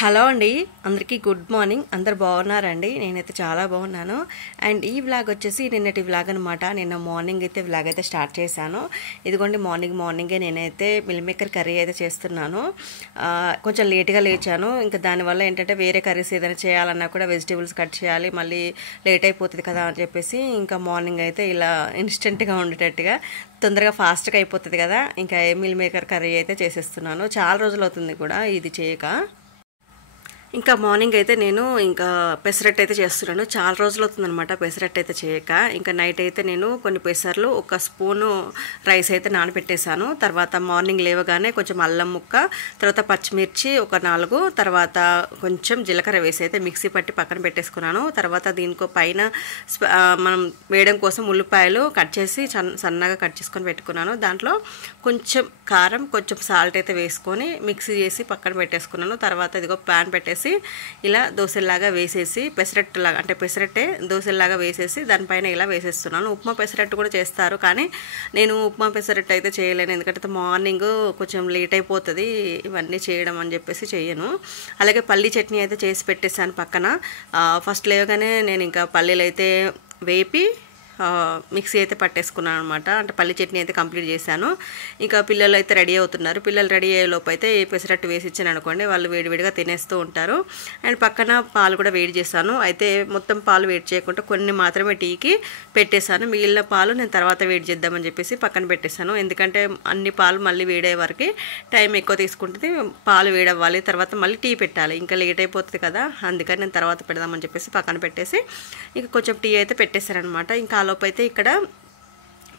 Hello అండి, అందరికీ good morning. అందరు బాగున్నారండి? నేనైతే చాలా బాగున్నాను. అండ్ ఈ వ్లాగ్ వచ్చేసి నిన్నటి వ్లాగ్ అనమాట. నిన్న మార్నింగ్ అయితే వ్లాగ్ అయితే స్టార్ట్ చేశాను. ఇదిగోండి మార్నింగే నేనైతే మిల్ మేకర్ కర్రీ అయితే చేస్తున్నాను. కొంచెం లేట్గా లేచాను. ఇంకా దానివల్ల ఏంటంటే వేరే కర్రీస్ ఏదైనా చేయాలన్నా కూడా వెజిటేబుల్స్ కట్ చేయాలి, మళ్ళీ లేట్ అయిపోతుంది కదా అని చెప్పేసి ఇంకా మార్నింగ్ అయితే ఇలా ఇన్స్టెంట్గా ఉండేటట్టుగా తొందరగా ఫాస్ట్గా అయిపోతుంది కదా, ఇంకా మిల్ మేకర్ కర్రీ అయితే చేసేస్తున్నాను. చాలా రోజులు అవుతుంది కూడా ఇది చేయక. ఇంకా మార్నింగ్ అయితే నేను ఇంకా పెసరట్టు అయితే చేస్తున్నాను. చాలా రోజులు అవుతుందనమాట పెసరట్టు అయితే చేయక. ఇంకా నైట్ అయితే నేను కొన్ని పెసర్లు, ఒక స్పూను రైస్ అయితే నానబెట్టేశాను. తర్వాత మార్నింగ్ లేవగానే కొంచెం అల్లం ముక్క, తర్వాత పచ్చిమిర్చి ఒక 4, తర్వాత కొంచెం జీలకర్ర వేసి అయితే మిక్సీ పట్టి పక్కన పెట్టేసుకున్నాను. తర్వాత దీనికో పైన మనం వేయడం కోసం ఉల్లిపాయలు కట్ చేసి సన్నగా కట్ చేసుకొని పెట్టుకున్నాను. దాంట్లో కొంచెం కారం, కొంచెం సాల్ట్ అయితే వేసుకొని మిక్సీ చేసి పక్కన పెట్టేసుకున్నాను. తర్వాత ఇదిగో ప్యాన్ పెట్టేసి ఇలా దోశలాగా వేసేసి పెసరట్టులాగా, అంటే పెసరట్టే దోశలాగా వేసేసి దానిపైన ఇలా వేసేస్తున్నాను. ఉప్మా పెసరట్టు కూడా చేస్తారు, కానీ నేను ఉప్మా పెసరట్టు అయితే చేయలేను, ఎందుకంటే మార్నింగ్ కొంచెం లేట్ అయిపోతుంది ఇవన్నీ చేయడం అని చెప్పేసి చేయను. అలాగే పల్లీ చట్నీ అయితే చేసి పెట్టేశాను పక్కన. ఫస్ట్ లేవగానే నేను ఇంకా పల్లీలు అయితే వేపి మిక్సీ అయితే పట్టేసుకున్నాను అనమాట. అంటే పల్లి చట్నీ అయితే కంప్లీట్ చేశాను. ఇంకా పిల్లలు అయితే రెడీ అవుతున్నారు. పిల్లలు రెడీ అయ్యే లోపు అయితే పెసరట్టు వేసి ఇచ్చాను అనుకోండి, వాళ్ళు వేడివేడిగా తినేస్తూ ఉంటారు. అండ్ పక్కన పాలు కూడా వేడి చేశాను. అయితే మొత్తం పాలు వేడి చేయకుండా కొన్ని మాత్రమే టీకి పెట్టేశాను. మిగిలిన పాలు నేను తర్వాత వేడి చేద్దామని చెప్పేసి పక్కన పెట్టేశాను. ఎందుకంటే అన్ని పాలు మళ్ళీ వేడే వరకు టైం ఎక్కువ తీసుకుంటుంది. పాలు వేడవ్వాలి, తర్వాత మళ్ళీ టీ పెట్టాలి, ఇంకా లేట్ అయిపోతుంది కదా, అందుకని నేను తర్వాత పెడదామని చెప్పేసి పక్కన పెట్టేసి ఇంకా కొంచెం టీ అయితే పెట్టేశారనమాట. ఇంకా లోపు అయితే ఇక్కడ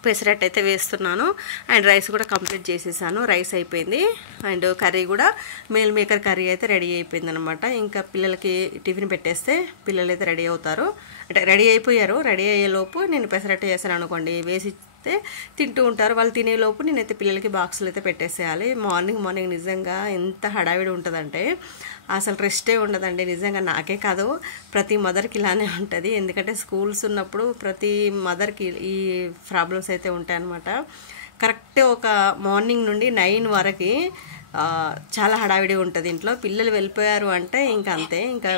పెసరట్టు అయితే వేస్తున్నాను. అండ్ రైస్ కూడా కంప్లీట్ చేసేసాను. రైస్ అయిపోయింది అండ్ కర్రీ కూడా మిల్ మేకర్ కర్రీ అయితే రెడీ అయిపోయింది అనమాట. ఇంకా పిల్లలకి టిఫిన్ పెట్టేస్తే పిల్లలు అయితే రెడీ అవుతారు, అంటే రెడీ అయిపోయారు. రెడీ అయ్యేలోపు నేను పెసరట్టు చేశాను అనుకోండి, వేసి తింటూ ఉంటారు. వాళ్ళు తినేలోపు నేనైతే పిల్లలకి బాక్సులు అయితే పెట్టేసేయాలి. మార్నింగ్ నిజంగా ఎంత హడావిడి ఉంటుందంటే అసలు రెస్టే ఉండదండి. నిజంగా నాకే కాదు, ప్రతి మదర్కి ఇలానే ఉంటుంది. ఎందుకంటే స్కూల్స్ ఉన్నప్పుడు ప్రతి మదర్కి ఈ ప్రాబ్లమ్స్ అయితే ఉంటాయన్నమాట. కరెక్ట్ ఒక మార్నింగ్ నుండి 9 వరకు చాలా హడావిడి ఉంటుంది ఇంట్లో. పిల్లలు వెళ్ళిపోయారు అంటే ఇంకా అంతే, ఇంకా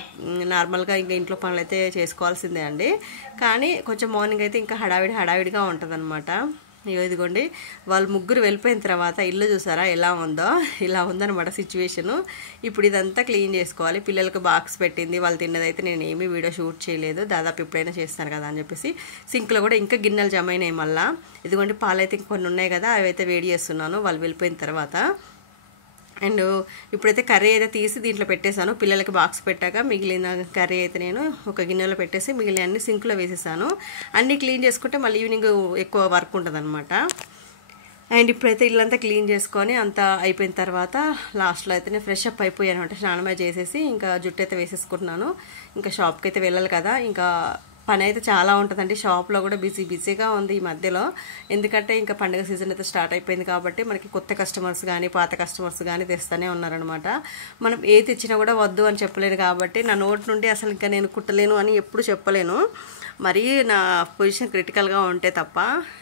నార్మల్గా ఇంకా ఇంట్లో పనులు అయితే చేసుకోవాల్సిందే అండి. కానీ కొంచెం మార్నింగ్ అయితే ఇంకా హడావిడిగా ఉంటుంది అనమాట. ఇదిగోండి వాళ్ళు ముగ్గురు వెళ్ళిపోయిన తర్వాత ఇల్లు చూసారా ఎలా ఉందో, ఇలా ఉందన్నమాట సిచ్యువేషను. ఇప్పుడు ఇదంతా క్లీన్ చేసుకోవాలి. పిల్లలకు బాక్స్ పెట్టింది, వాళ్ళు తిన్నదైతే నేను ఏమీ వీడియో షూట్ చేయలేదు, దాదాపు ఎప్పుడైనా చేస్తాను కదా అని చెప్పేసి. సింక్లో కూడా ఇంకా గిన్నెలు జమ అయినాయి మళ్ళీ. ఇదిగోండి పాలైతే కొన్ని ఉన్నాయి కదా, అవి అయితే వేడి చేస్తున్నాను వాళ్ళు వెళ్ళిపోయిన తర్వాత. అండ్ ఇప్పుడైతే కర్రీ అయితే తీసి దీంట్లో పెట్టేశాను. పిల్లలకి బాక్స్ పెట్టాక మిగిలిన కర్రీ అయితే నేను ఒక గిన్నెలో పెట్టేసి మిగిలిన అన్ని సింక్లో వేసేసాను. అన్నీ క్లీన్ చేసుకుంటే మళ్ళీ ఈవినింగ్ ఎక్కువ వర్క్ ఉంటుంది అనమాట. అండ్ ఇప్పుడైతే ఇల్లంతా క్లీన్ చేసుకొని అంతా అయిపోయిన తర్వాత లాస్ట్లో అయితే నేను ఫ్రెష్ అప్ అయిపోయాను అనమాట. స్నానమే చేసేసి ఇంకా జుట్టు అయితే వేసేసుకుంటున్నాను. ఇంకా షాప్కి అయితే వెళ్ళాలి కదా, ఇంకా పని అయితే చాలా ఉంటుందండి. షాప్లో కూడా బిజీగా ఉంది ఈ మధ్యలో. ఎందుకంటే ఇంకా పండుగ సీజన్ అయితే స్టార్ట్ అయిపోయింది కాబట్టి మనకి కొత్త కస్టమర్స్ కానీ పాత కస్టమర్స్ కానీ తెస్తూనే ఉన్నారనమాట. మనం ఏ తెచ్చినా కూడా వద్దు అని చెప్పలేను కాబట్టి నా నోటి నుండి అసలు ఇంకా నేను కుట్టలేను అని ఎప్పుడు చెప్పలేను. మరీ నా పొజిషన్ క్రిటికల్గా ఉంటే తప్ప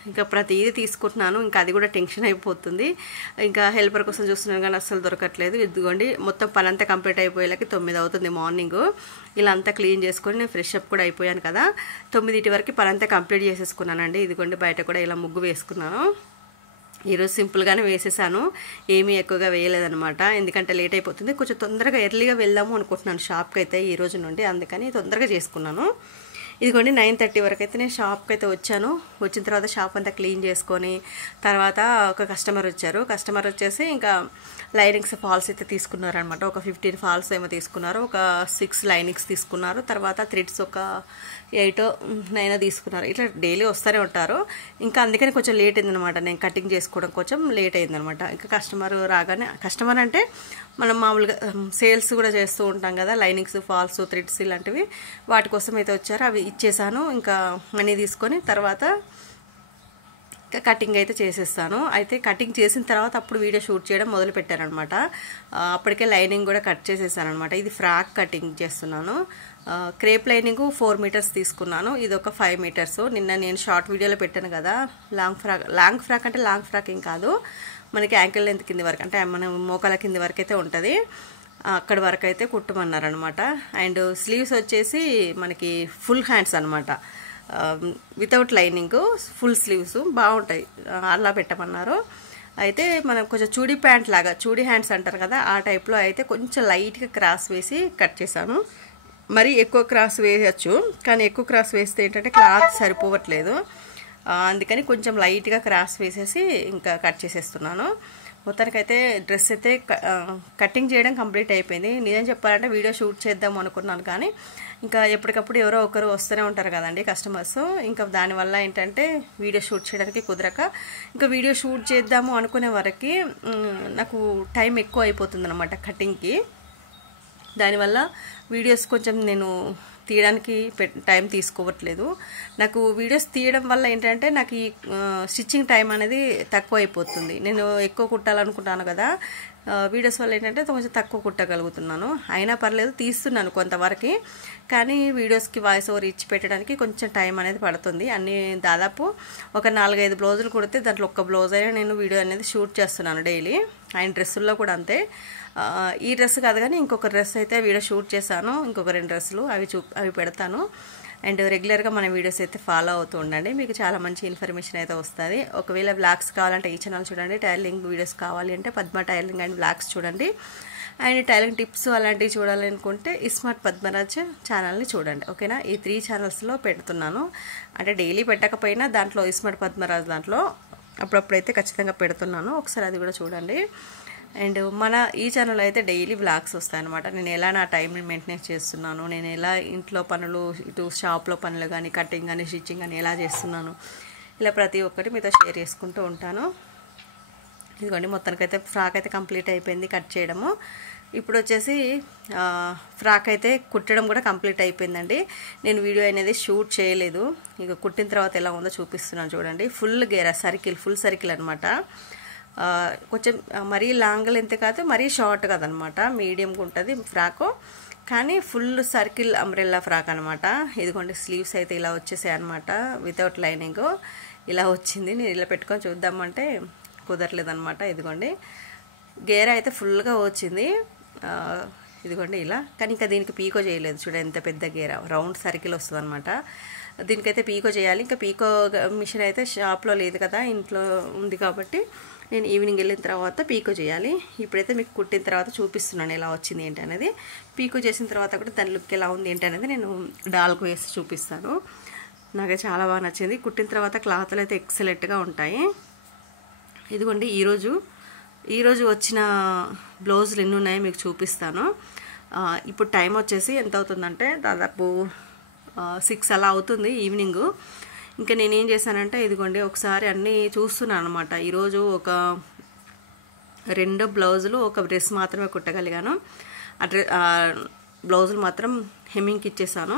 ఇంకా ప్రతిదీ తీసుకుంటున్నాను. ఇంకా అది కూడా టెన్షన్ అయిపోతుంది. ఇంకా హెల్పర్ కోసం చూస్తున్నాను కానీ అస్సలు దొరకట్లేదు. ఇదిగోండి మొత్తం పని అంతా కంప్లీట్ అయిపోయేలాకి 9 అవుతుంది మార్నింగ్. ఇలా అంతా క్లీన్ చేసుకొని నేను ఫ్రెష్ అప్ కూడా అయిపోయాను కదా, 9 వరకు పని అంతా కంప్లీట్ చేసేసుకున్నానండి. ఇదిగోండి బయట కూడా ఇలా ముగ్గు వేసుకున్నాను. ఈరోజు సింపుల్గానే వేసేసాను, ఏమీ ఎక్కువగా వేయలేదనమాట. ఎందుకంటే లేట్ అయిపోతుంది. కొంచెం తొందరగా ఎర్లీగా వెళ్దాము అనుకుంటున్నాను షాప్కి అయితే ఈ రోజు నుండి, అందుకని తొందరగా చేసుకున్నాను. ఇదిగోండి 9:30 వరకు అయితే నేను షాప్కి అయితే వచ్చాను. వచ్చిన తర్వాత షాప్ అంతా క్లీన్ చేసుకొని తర్వాత ఒక కస్టమర్ వచ్చారు. కస్టమర్ వచ్చేసి ఇంకా లైనింగ్స్ ఫాల్స్ అయితే తీసుకున్నారనమాట. ఒక 15 ఫాల్స్ ఏమో తీసుకున్నారు, ఒక 6 లైనింగ్స్ తీసుకున్నారు, తర్వాత థ్రెడ్స్ ఒక 8 9 తీసుకున్నారు. ఇట్లా డైలీ వస్తూనే ఉంటారు. ఇంకా అందుకని కొంచెం లేట్ అయిందనమాట, నేను కటింగ్ చేసుకోవడం కొంచెం లేట్ అయిందనమాట. ఇంకా కస్టమర్ రాగానే, కస్టమర్ అంటే మనం మామూలుగా సేల్స్ కూడా చేస్తూ ఉంటాం కదా, లైనింగ్స్ ఫాల్స్ థ్రెడ్స్ ఇలాంటివి, వాటి కోసం అయితే వచ్చారు. అవి ఇచ్చేసాను. ఇంకా మనీ తీసుకొని తర్వాత కటింగ్ అయితే చేసేస్తాను. అయితే కటింగ్ చేసిన తర్వాత అప్పుడు వీడియో షూట్ చేయడం మొదలు పెట్టారనమాట. అప్పటికే లైనింగ్ కూడా కట్ చేసేసాను అనమాట. ఇది ఫ్రాక్ కటింగ్ చేస్తున్నాను. క్రేప్ లైనింగ్ 4 మీటర్స్ తీసుకున్నాను, ఇది ఒక 5 మీటర్స్. నిన్న నేను షార్ట్ వీడియోలో పెట్టాను కదా, లాంగ్ ఫ్రాక్ అంటే లాంగ్ ఫ్రాక్ ఏం కాదు, మనకి యాంకిల్ లెంత్ కింది వరకు, అంటే మన మోకాల కింది వరకు అయితే ఉంటుంది. అక్కడి వరకు అయితే కుట్టమన్నారనమాట. అండ్ స్లీవ్స్ వచ్చేసి మనకి ఫుల్ హ్యాండ్స్ అనమాట, వితౌట్ లైనింగ్ ఫుల్ స్లీవ్స్ బాగుంటాయి, అలా పెట్టమన్నారు. అయితే మనం కొంచెం చూడీ ప్యాంట్ లాగా, చూడీ హ్యాండ్స్ అంటారు కదా, ఆ టైప్లో అయితే కొంచెం లైట్గా క్రాస్ వేసి కట్ చేశాను. మరీ ఎక్కువ క్రాస్ వేయచ్చు, కానీ ఎక్కువ క్రాస్ వేస్తే ఏంటంటే క్లాత్ సరిపోవట్లేదు, అందుకని కొంచెం లైట్గా క్రాస్ వేసేసి ఇంకా కట్ చేసేస్తున్నాను. మొత్తానికైతే డ్రెస్ అయితే కటింగ్ చేయడం కంప్లీట్ అయిపోయింది. నిజం చెప్పాలంటే వీడియో షూట్ చేద్దాం అనుకున్నాను, కానీ ఇంకా ఎప్పటికప్పుడు ఎవరో ఒకరు వస్తూనే ఉంటారు కదండి కస్టమర్స్, ఇంకా దానివల్ల ఏంటంటే వీడియో షూట్ చేయడానికి కుదరక, ఇంకా వీడియో షూట్ చేద్దాము అనుకునే వరకు నాకు టైం ఎక్కువ అయిపోతుంది అనమాట కటింగ్కి. దానివల్ల వీడియోస్ కొంచెం నేను తీయడానికి టైం తీసుకోవట్లేదు. నాకు వీడియోస్ తీయడం వల్ల ఏంటంటే నాకు ఈ స్టిచ్చింగ్ టైం అనేది తక్కువ అయిపోతుంది. నేను ఎక్కువ కుట్టాలనుకుంటాను కదా, వీడియోస్ వల్ల ఏంటంటే కొంచెం తక్కువ కుట్టగలుగుతున్నాను. అయినా పర్లేదు తీస్తున్నాను కొంతవరకు, కానీ వీడియోస్కి వాయిస్ ఓవర్ ఇచ్చి పెట్టడానికి కొంచెం టైం అనేది పడుతుంది. అన్ని దాదాపు ఒక 4-5 బ్లౌజులు కుడితే దాంట్లో ఒక్క బ్లౌజ్ అయినా నేను వీడియో అనేది షూట్ చేస్తున్నాను డైలీ. అండ్ డ్రెస్సుల్లో కూడా అంతే. ఈ డ్రెస్ కాదు కానీ ఇంకొక డ్రెస్ అయితే వీడియో షూట్ చేశాను, ఇంకొక 2 డ్రెస్సులు అవి పెడతాను. అండ్ రెగ్యులర్గా మన వీడియోస్ అయితే ఫాలో అవుతూ ఉండండి, మీకు చాలా మంచి ఇన్ఫర్మేషన్ అయితే వస్తుంది. ఒకవేళ వ్లాగ్స్ కావాలంటే ఈ ఛానల్ చూడండి, టైలరింగ్ వీడియోస్ కావాలి అంటే పద్మ టైలరింగ్ అండ్ వ్లాగ్స్ చూడండి. అండ్ టైలరింగ్ టిప్స్ అలాంటివి చూడాలనుకుంటే ఇస్మార్ట్ పద్మరాజ్ ఛానల్ని చూడండి. ఓకేనా, ఈ 3 ఛానల్స్లో పెడుతున్నాను. అంటే డైలీ పెట్టకపోయినా దాంట్లో ఇస్మార్ట్ పద్మరాజ్ దాంట్లో అప్పుడప్పుడైతే ఖచ్చితంగా పెడుతున్నాను, ఒకసారి అది కూడా చూడండి. అండ్ మన ఈ ఛానల్లో అయితే డైలీ వ్లాగ్స్ వస్తాయన్నమాట. నేను ఎలా నా టైంని మెయింటైన్ చేస్తున్నాను, నేను ఎలా ఇంట్లో పనులు, ఇటు షాప్లో పనులు కానీ, కటింగ్ కానీ, స్టిచ్చింగ్ కానీ ఎలా చేస్తున్నాను, ఇలా ప్రతి ఒక్కటి మీతో షేర్ చేసుకుంటూ ఉంటాను. ఇదిగోండి, మొత్తానికైతే ఫ్రాక్ అయితే కంప్లీట్ అయిపోయింది కట్ చేయడము. ఇప్పుడు వచ్చేసి ఫ్రాక్ అయితే కుట్టడం కూడా కంప్లీట్ అయిపోయిందండి. నేను వీడియో అనేది షూట్ చేయలేదు, ఇక కుట్టిన తర్వాత ఎలా ఉందో చూపిస్తున్నాను చూడండి. ఫుల్ గేరా సర్కిల్, ఫుల్ సర్కిల్ అనమాట. కొంచెం మరీ లాంగ్ లెంత్ కాదు, మరీ షార్ట్ కాదనమాట, మీడియంగా ఉంటుంది ఫ్రాకు, కానీ ఫుల్ సర్కిల్ అంబ్రెల్లా ఫ్రాక్ అనమాట. ఇదిగోండి, స్లీవ్స్ అయితే ఇలా వచ్చేసాయి అనమాట, వితౌట్ లైనింగ్ ఇలా వచ్చింది. నేను ఇలా పెట్టుకొని చూద్దామంటే కుదరలేదనమాట. ఇదిగోండి, గేరా అయితే ఫుల్గా వచ్చింది, ఇదిగోండి ఇలా. కానీ ఇంకా దీనికి పీకో చేయలేదు, చూడండి ఎంత పెద్ద గేరా, రౌండ్ సర్కిల్ వస్తుంది అనమాట. దీనికైతే పీకో చేయాలి. ఇంకా పీకో మిషన్ అయితే షాప్లో లేదు కదా, ఇంట్లో ఉంది కాబట్టి నేను ఈవినింగ్ వెళ్ళిన తర్వాత పీకో చేయాలి. ఇప్పుడైతే మీకు కుట్టిన తర్వాత చూపిస్తున్నాను ఎలా వచ్చింది ఏంటి అనేది. పీకో చేసిన తర్వాత కూడా దాని లుక్ ఎలా ఉంది ఏంటి అనేది నేను డాల్కు వేసి చూపిస్తాను. నాకు చాలా బాగా నచ్చింది. కుట్టిన తర్వాత క్లాత్లు అయితే ఎక్సలెంట్గా ఉంటాయి. ఇదిగోండి, ఈరోజు వచ్చిన బ్లౌజులు ఎన్ని ఉన్నాయో మీకు చూపిస్తాను. ఇప్పుడు టైం వచ్చేసి ఎంత అవుతుందంటే దాదాపు 6 అలా అవుతుంది ఈవినింగ్. ఇంకా నేనేం చేశానంటే ఇదిగోండి ఒకసారి అన్నీ చూస్తున్నాను అనమాట. ఈరోజు ఒక 2 బ్లౌజులు, ఒక డ్రెస్ మాత్రమే కుట్టగలిగాను. బ్లౌజులు మాత్రం హెమ్మింగ్కి ఇచ్చేసాను.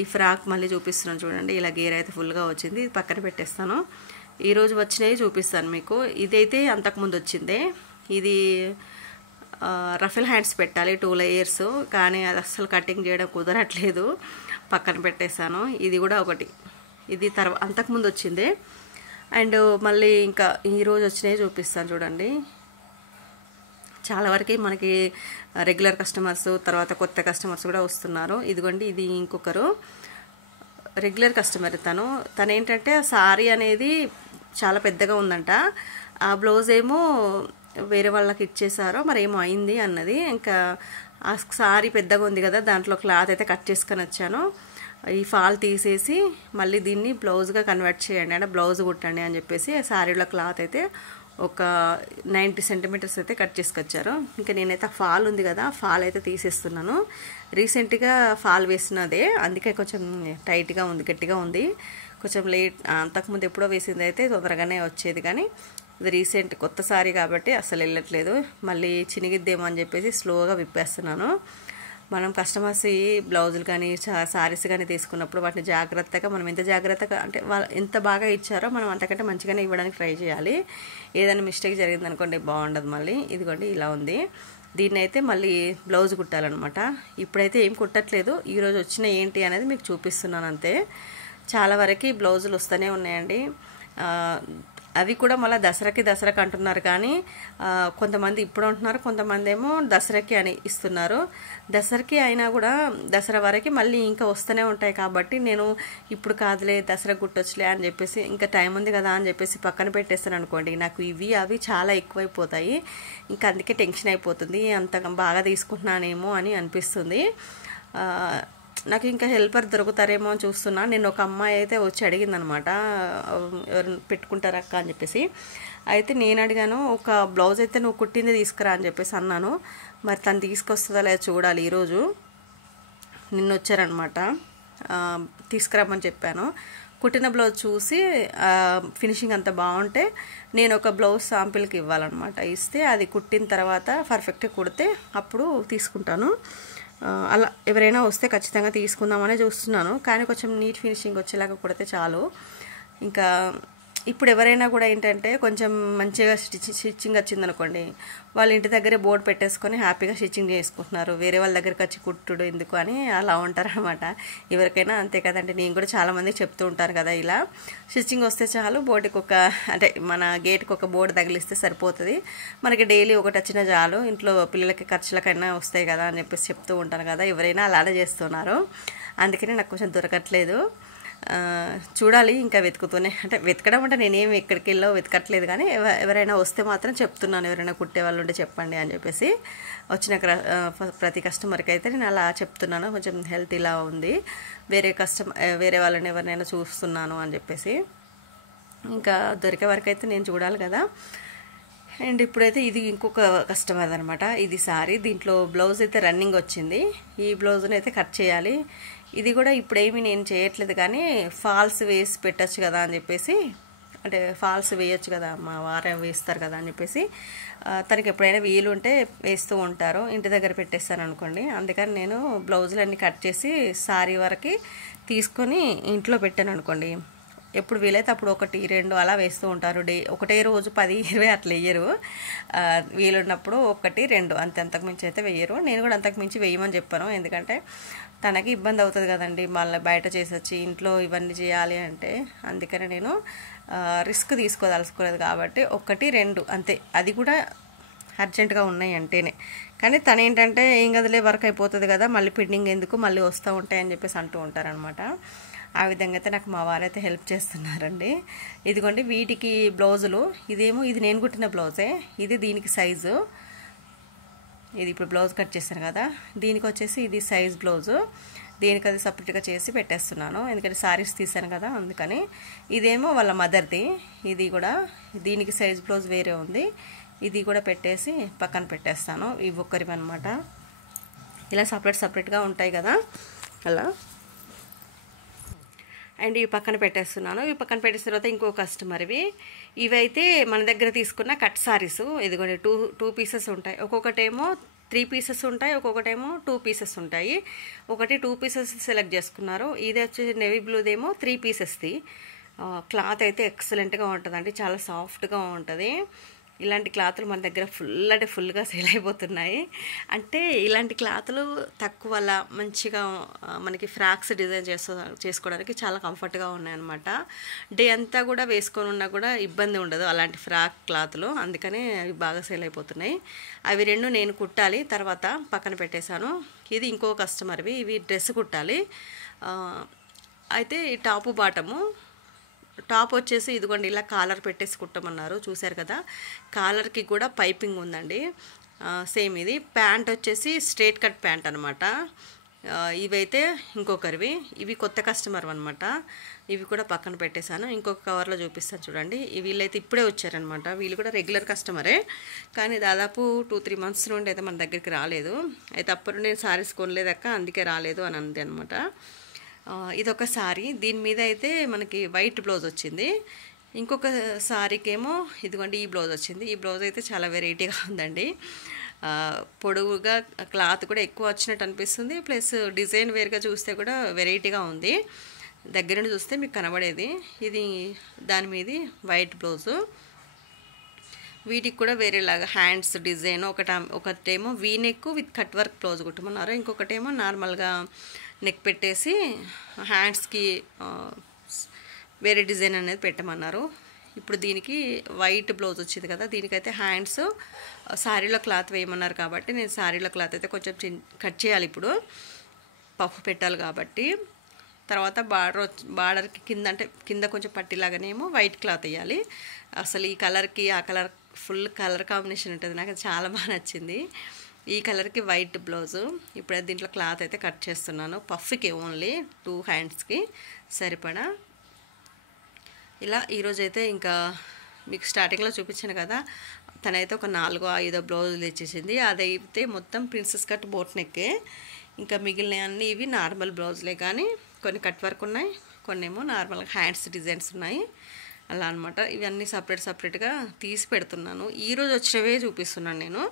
ఈ ఫ్రాక్ మళ్ళీ చూపిస్తున్నాను చూడండి, ఇలా గేర్ అయితే ఫుల్గా వచ్చింది. ఇది పక్కన పెట్టేస్తాను. ఈరోజు వచ్చినవి చూపిస్తాను మీకు. ఇదైతే అంతకుముందు వచ్చిందే, ఇది రఫెల్ హ్యాండ్స్ పెట్టాలి 2 లేయర్స్, కానీ అది అస్సలు కటింగ్ చేయడం కుదరట్లేదు, పక్కన పెట్టేశాను. ఇది కూడా ఒకటి, ఇది అంతకుముందు వచ్చిందే. అండ్ మళ్ళీ ఇంకా ఈరోజు వచ్చినవి చూపిస్తాను చూడండి. చాలా వరకు మనకి రెగ్యులర్ కస్టమర్స్, తర్వాత కొత్త కస్టమర్స్ కూడా వస్తున్నారు. ఇదిగోండి, ఇది ఇంకొకరు రెగ్యులర్ కస్టమర్. తను ఏంటంటే సారీ అనేది చాలా పెద్దగా ఉందంట, ఆ బ్లౌజ్ ఏమో వేరే వాళ్ళకి ఇచ్చేసారో మరి ఏమో అయింది అన్నది. ఇంకా ఆ సారీ పెద్దగా ఉంది కదా, దాంట్లో క్లాత్ అయితే కట్ చేసుకొని వచ్చాను. ఈ ఫాల్ తీసేసి మళ్ళీ దీన్ని బ్లౌజ్గా కన్వర్ట్ చేయండి అంటే బ్లౌజ్ కుట్టండి అని చెప్పేసి శారీలో క్లాత్ అయితే ఒక 90 సెంటీమీటర్స్ అయితే కట్ చేసుకొచ్చారు. ఇంకా నేనైతే ఫాల్ ఉంది కదా, ఫాల్ అయితే తీసేస్తున్నాను. రీసెంట్గా ఫాల్ వేసినదే, అందుకే కొంచెం టైట్గా ఉంది, గట్టిగా ఉంది. కొంచెం లేట్, అంతకుముందు ఎప్పుడో వేసింది అయితే తొందరగానే వచ్చేది, కానీ ఇది రీసెంట్ కొత్త సారీ కాబట్టి అసలు వెళ్ళట్లేదు. మళ్ళీ చినిగిద్దేమో అని చెప్పేసి స్లోగా విప్పేస్తున్నాను. మనం కస్టమర్స్ బ్లౌజులు కానీ సారీస్ కానీ తీసుకున్నప్పుడు వాటిని జాగ్రత్తగా, మనం ఎంత జాగ్రత్తగా అంటే వాళ్ళు ఎంత బాగా ఇచ్చారో మనం అంతకంటే మంచిగానే ఇవ్వడానికి ట్రై చేయాలి. ఏదైనా మిస్టేక్ జరిగిందనుకోండి బాగుండదు మళ్ళీ. ఇదిగోండి ఇలా ఉంది. దీన్ని అయితే మళ్ళీ బ్లౌజ్ కుట్టాలన్నమాట. ఇప్పుడైతే ఏం కుట్టట్లేదు, ఈరోజు వచ్చిన ఏంటి అనేది మీకు చూపిస్తున్నాను అంతే. చాలా వరకు బ్లౌజులు వస్తూనే ఉన్నాయండి. అవి కూడా మళ్ళీ దసరాకి అంటున్నారు, కానీ కొంతమంది ఇప్పుడు అంటున్నారు, కొంతమంది ఏమో దసరాకి అని ఇస్తున్నారు. దసరాకి అయినా కూడా దసరా వరకు మళ్ళీ ఇంకా వస్తూనే ఉంటాయి కాబట్టి నేను ఇప్పుడు కాదులే దసరా గుట్టొచ్చులే అని చెప్పేసి ఇంకా టైం ఉంది కదా అని చెప్పేసి పక్కన పెట్టేస్తాను అనుకోండి. నాకు ఇవి అవి చాలా ఎక్కువైపోతాయి, ఇంకా అందుకే టెన్షన్ అయిపోతుంది, అంత బాగా తీసుకుంటున్నానేమో అని అనిపిస్తుంది. నాకు ఇంకా హెల్పర్ దొరుకుతారేమో అని చూస్తున్నా. నేను ఒక అమ్మాయి అయితే వచ్చి అడిగిందనమాట, ఎవరు పెట్టుకుంటారా అక్క అని చెప్పేసి. అయితే నేను అడిగాను, ఒక బ్లౌజ్ అయితే నువ్వు కుట్టింది తీసుకురా అని చెప్పేసి అన్నాను. మరి తను తీసుకొస్తుందా లేదా చూడాలి. ఈరోజు నిన్న వచ్చారనమాట, తీసుకురామని చెప్పాను. కుట్టిన బ్లౌజ్ చూసి ఫినిషింగ్ అంత బాగుంటే నేను ఒక బ్లౌజ్ శాంపిల్కి ఇవ్వాలన్నమాట. ఇస్తే అది కుట్టిన తర్వాత పర్ఫెక్ట్గా కుడితే అప్పుడు తీసుకుంటాను. అలా ఎవరైనా వస్తే ఖచ్చితంగా తీసుకుందామనే చూస్తున్నాను, కానీ కొంచెం నీట్ ఫినిషింగ్ వచ్చేలాగా కుడితే చాలు. ఇంకా ఇప్పుడు ఎవరైనా కూడా ఏంటంటే కొంచెం మంచిగా స్టిచ్చింగ్ వచ్చిందనుకోండి, వాళ్ళ ఇంటి దగ్గరే బోర్డు పెట్టేసుకొని హ్యాపీగా స్టిచ్చింగ్ చేసుకుంటున్నారు. వేరే వాళ్ళ దగ్గరికి వచ్చి కుట్టుడు ఎందుకు అని అలా ఉంటారనమాట. ఎవరికైనా అంతే కదండి. నేను కూడా చాలామందికి చెప్తూ ఉంటాను కదా, ఇలా స్టిచ్చింగ్ వస్తే చాలు, బోర్డుకి అంటే మన గేట్కి ఒక బోర్డు తగిలిస్తే సరిపోతుంది, మనకి డైలీ ఒకటి వచ్చిన చాలు, ఇంట్లో పిల్లలకి ఖర్చులకైనా వస్తాయి కదా అని చెప్పేసి చెప్తూ ఉంటాను కదా. ఎవరైనా అలానే చేస్తున్నారు, అందుకనే నాకు కొంచెం దొరకట్లేదు. చూడాలి, ఇంకా వెతుకుతూనే, అంటే వెతకడం అంటే నేనేమి ఎక్కడికి వెళ్ళో వెతకట్లేదు, కానీ ఎవరైనా వస్తే మాత్రం చెప్తున్నాను, ఎవరైనా కుట్టే వాళ్ళు ఉంటే చెప్పండి అని చెప్పేసి. వచ్చిన ప్రతి కస్టమర్కి అయితే నేను అలా చెప్తున్నాను, కొంచెం హెల్త్ ఇలా ఉంది, వేరే వాళ్ళని ఎవరినైనా చూస్తున్నాను అని చెప్పేసి. ఇంకా దొరికే వరకు అయితే నేను చూడాలి కదా. అండ్ ఇప్పుడైతే ఇది ఇంకొక కస్టమర్ అనమాట. ఇది సారీ, దీంట్లో బ్లౌజ్ అయితే రన్నింగ్ వచ్చింది. ఈ బ్లౌజ్ని అయితే కట్ చేయాలి. ఇది కూడా ఇప్పుడేమి నేను చేయట్లేదు, కానీ ఫాల్స్ వేసి పెట్టచ్చు కదా అని చెప్పేసి, అంటే ఫాల్స్ వేయచ్చు కదా, మా వారే వేస్తారు కదా అని చెప్పేసి, తనకి ఎప్పుడైనా వీలు ఉంటే వేస్తూ ఉంటారు, ఇంటి దగ్గర పెట్టేస్తాను అనుకోండి. అందుకని నేను బ్లౌజులన్నీ కట్ చేసి సారీ వరకు తీసుకొని ఇంట్లో పెట్టాను అనుకోండి. ఎప్పుడు వీలైతే అప్పుడు 1, 2 అలా వేస్తూ ఉంటారు. ఒకటే రోజు 10, 20 అట్లా వేయరు. వీలున్నప్పుడు 1, 2 అంతకుమించి అయితే వేయరు. నేను కూడా అంతకుమించి వేయమని చెప్పాను, ఎందుకంటే తనకి ఇబ్బంది అవుతుంది కదండి, మళ్ళీ బయట చేసొచ్చి ఇంట్లో ఇవన్నీ చేయాలి అంటే. అందుకని నేను రిస్క్ తీసుకోదలుచుకోలేదు కాబట్టి 1, 2 అంతే, అది కూడా అర్జెంటుగా ఉన్నాయి అంటేనే. కానీ తను ఏంటంటే ఏం కదలే వర్క్ అయిపోతుంది కదా, మళ్ళీ పెండింగ్ ఎందుకు, మళ్ళీ వస్తూ ఉంటాయని చెప్పేసి అంటూ ఉంటారనమాట. ఆ విధంగా అయితే నాకు మా వారైతే హెల్ప్ చేస్తున్నారండి. ఇదిగోండి వీటికి బ్లౌజులు, ఇది నేను కుట్టిన బ్లౌజే, ఇది దీనికి సైజు, ఇది ఇప్పుడు బ్లౌజ్ కట్ చేశాను కదా, దీనికి వచ్చేసి ఇది సైజ్ బ్లౌజు, దీనికి అది సపరేట్గా చేసి పెట్టేస్తున్నాను, ఎందుకంటే సారీస్ తీసాను కదా అందుకని. ఇదేమో వాళ్ళ మదర్ది, ఇది కూడా దీనికి సైజ్ బ్లౌజ్ వేరే ఉంది, ఇది కూడా పెట్టేసి పక్కన పెట్టేస్తాను. ఇవి ఒక్కరివి అనమాట, ఇలా సపరేట్గా ఉంటాయి కదా అలా. అండ్ ఇవి పక్కన పెట్టేస్తున్నాను. ఇవి పక్కన పెట్టేసిన తర్వాత ఇంకో కస్టమర్ ఇవైతే మన దగ్గర తీసుకున్న కట్ సారీస్. ఇదిగోండి టూ పీసెస్ ఉంటాయి, ఒక్కొక్కటేమో 3 పీసెస్ ఉంటాయి, ఒక్కొక్కటేమో 2 పీసెస్ ఉంటాయి. ఒకటి 2 పీసెస్ సెలెక్ట్ చేసుకున్నారు. ఇది వచ్చేసి నేవీ బ్లూదేమో 3 పీసెస్ది. క్లాత్ అయితే ఎక్సలెంట్గా ఉంటుందండి, చాలా సాఫ్ట్గా ఉంటుంది. ఇలాంటి క్లాతులు మన దగ్గర ఫుల్గా సేల్ అయిపోతున్నాయి. అంటే ఇలాంటి క్లాతులు తక్కువలా మంచిగా మనకి ఫ్రాక్స్ డిజైన్ చేసుకోవడానికి చాలా కంఫర్ట్గా ఉన్నాయన్నమాట. డే అంతా కూడా వేసుకొని ఉన్నా కూడా ఇబ్బంది ఉండదు అలాంటి ఫ్రాక్ క్లాతులు, అందుకనే అవి బాగా సేల్ అయిపోతున్నాయి. అవి 2 నేను కుట్టాలి, తర్వాత పక్కన పెట్టేశాను. ఇది ఇంకో కస్టమర్వి, ఇవి డ్రెస్ కుట్టాలి. అయితే ఈ టాపు బాటము, టాప్ వచ్చేసి ఇదిగోండి ఇలా కాలర్ పెట్టేసి కుట్టమన్నారు, చూశారు కదా. కాలర్కి కూడా పైపింగ్ ఉందండి, సేమ్. ఇది ప్యాంట్ వచ్చేసి స్ట్రేట్ కట్ ప్యాంట్ అనమాట. ఇవైతే ఇంకొకరివి, ఇవి కొత్త కస్టమర్ అనమాట. ఇవి కూడా పక్కన పెట్టేశాను, ఇంకొక కవర్లో చూపిస్తాను చూడండి. వీళ్ళైతే ఇప్పుడే వచ్చారనమాట, వీళ్ళు కూడా రెగ్యులర్ కస్టమరే, కానీ దాదాపు 2-3 మంత్స్ నుండి అయితే మన దగ్గరికి రాలేదు. అయితే అప్పుడు నేను శారీస్ కొనలేదక్క, అందుకే రాలేదు అని అంది అనమాట. ఇదొక సారీ, దీని మీద అయితే మనకి వైట్ బ్లౌజ్ వచ్చింది. ఇంకొక సారీకేమో ఇదిగోండి ఈ బ్లౌజ్ వచ్చింది. ఈ బ్లౌజ్ అయితే చాలా వెరైటీగా ఉందండి, పొడవుగా క్లాత్ కూడా ఎక్కువ వచ్చినట్టు అనిపిస్తుంది, ప్లస్ డిజైన్ వేరుగా చూస్తే కూడా వెరైటీగా ఉంది. దగ్గర నుండి చూస్తే మీకు కనబడేది ఇది, దాని మీద వైట్ బ్లౌజు. వీటికి కూడా వేరేలాగా హ్యాండ్స్ డిజైన్, ఒకటేమో V neck with cut work blouse కుట్టమన్నారు, ఇంకొకటేమో నార్మల్గా నెక్ పెట్టేసి హ్యాండ్స్కి వేరే డిజైన్ అనేది పెట్టమన్నారు. ఇప్పుడు దీనికి వైట్ బ్లౌజ్ వచ్చింది కదా, దీనికైతే హ్యాండ్స్ శారీలో క్లాత్ వేయమన్నారు కాబట్టి నేను శారీలో క్లాత్ అయితే కొంచెం కట్ చేయాలి. ఇప్పుడు పఫ్ పెట్టాలి కాబట్టి తర్వాత బార్డర్కి కింద అంటే కింద కొంచెం పట్టిలాగానేమో వైట్ క్లాత్ వేయాలి. అసలు ఈ కలర్కి ఆ కలర్ ఫుల్ కలర్ కాంబినేషన్ ఉంటుంది, నాకు చాలా బాగా నచ్చింది. ఈ కలర్కి వైట్ బ్లౌజు. ఇప్పుడు దీంట్లో క్లాత్ అయితే కట్ చేస్తున్నాను, పఫ్కి ఓన్లీ 2 హ్యాండ్స్కి సరిపడా. ఇలా ఈరోజైతే ఇంకా మీకు స్టార్టింగ్లో చూపించాను కదా, తనైతే ఒక 4-5 బ్లౌజులు ఇచ్చేసింది. అదైతే మొత్తం ప్రిన్సెస్ కట్ బోట్ నెక్కే. ఇంకా మిగిలిన అన్నీ ఇవి నార్మల్ బ్లౌజులే, కానీ కొన్ని కట్ వర్క్ ఉన్నాయి, కొన్ని ఏమో నార్మల్గా హ్యాండ్స్ డిజైన్స్ ఉన్నాయి, అలా అనమాట. ఇవన్నీ సపరేట్గా తీసి పెడుతున్నాను. ఈరోజు వచ్చినవే చూపిస్తున్నాను నేను.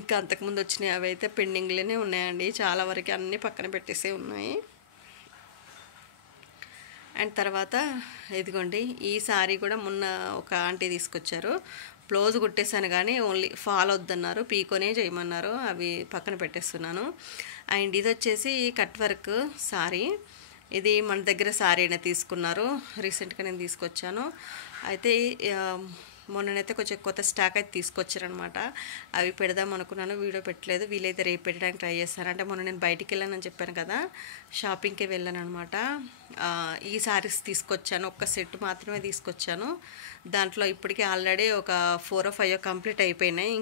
ఇంకా అంతకుముందు వచ్చినాయి అవి అయితే పెండింగ్లోనే ఉన్నాయండి, చాలా వరకు అన్నీ పక్కన పెట్టేసే ఉన్నాయి. అండ్ తర్వాత ఇదిగోండి, ఈ సారీ కూడా మొన్న ఒక ఆంటీ తీసుకొచ్చారు. బ్లౌజ్ కుట్టేశాను కానీ ఓన్లీ ఫాల్ వద్దన్నారు, పీకోనే చేయమన్నారు, అవి పక్కన పెట్టేస్తున్నాను. అండ్ ఇది వచ్చేసి కట్ వర్క్ సారీ. ఇది మన దగ్గర సారీ అయినా తీసుకున్నారు, రీసెంట్గా నేను తీసుకొచ్చాను. అయితే మొన్ననైతే కొంచెం కొత్త స్టాక్ అయితే తీసుకొచ్చారనమాట. అవి పెడదాం అనుకున్నాను, వీడియో పెట్టలేదు. వీలైతే రేపు పెట్టడానికి ట్రై చేస్తాను. అంటే మొన్న నేను బయటికి వెళ్ళానని చెప్పాను కదా, షాపింగ్కి వెళ్ళాను అనమాట. ఈ సారీస్ తీసుకొచ్చాను, ఒక్క సెట్ మాత్రమే తీసుకొచ్చాను. దాంట్లో ఇప్పటికీ ఆల్రెడీ ఒక 4 or 5 కంప్లీట్ అయిపోయినాయి,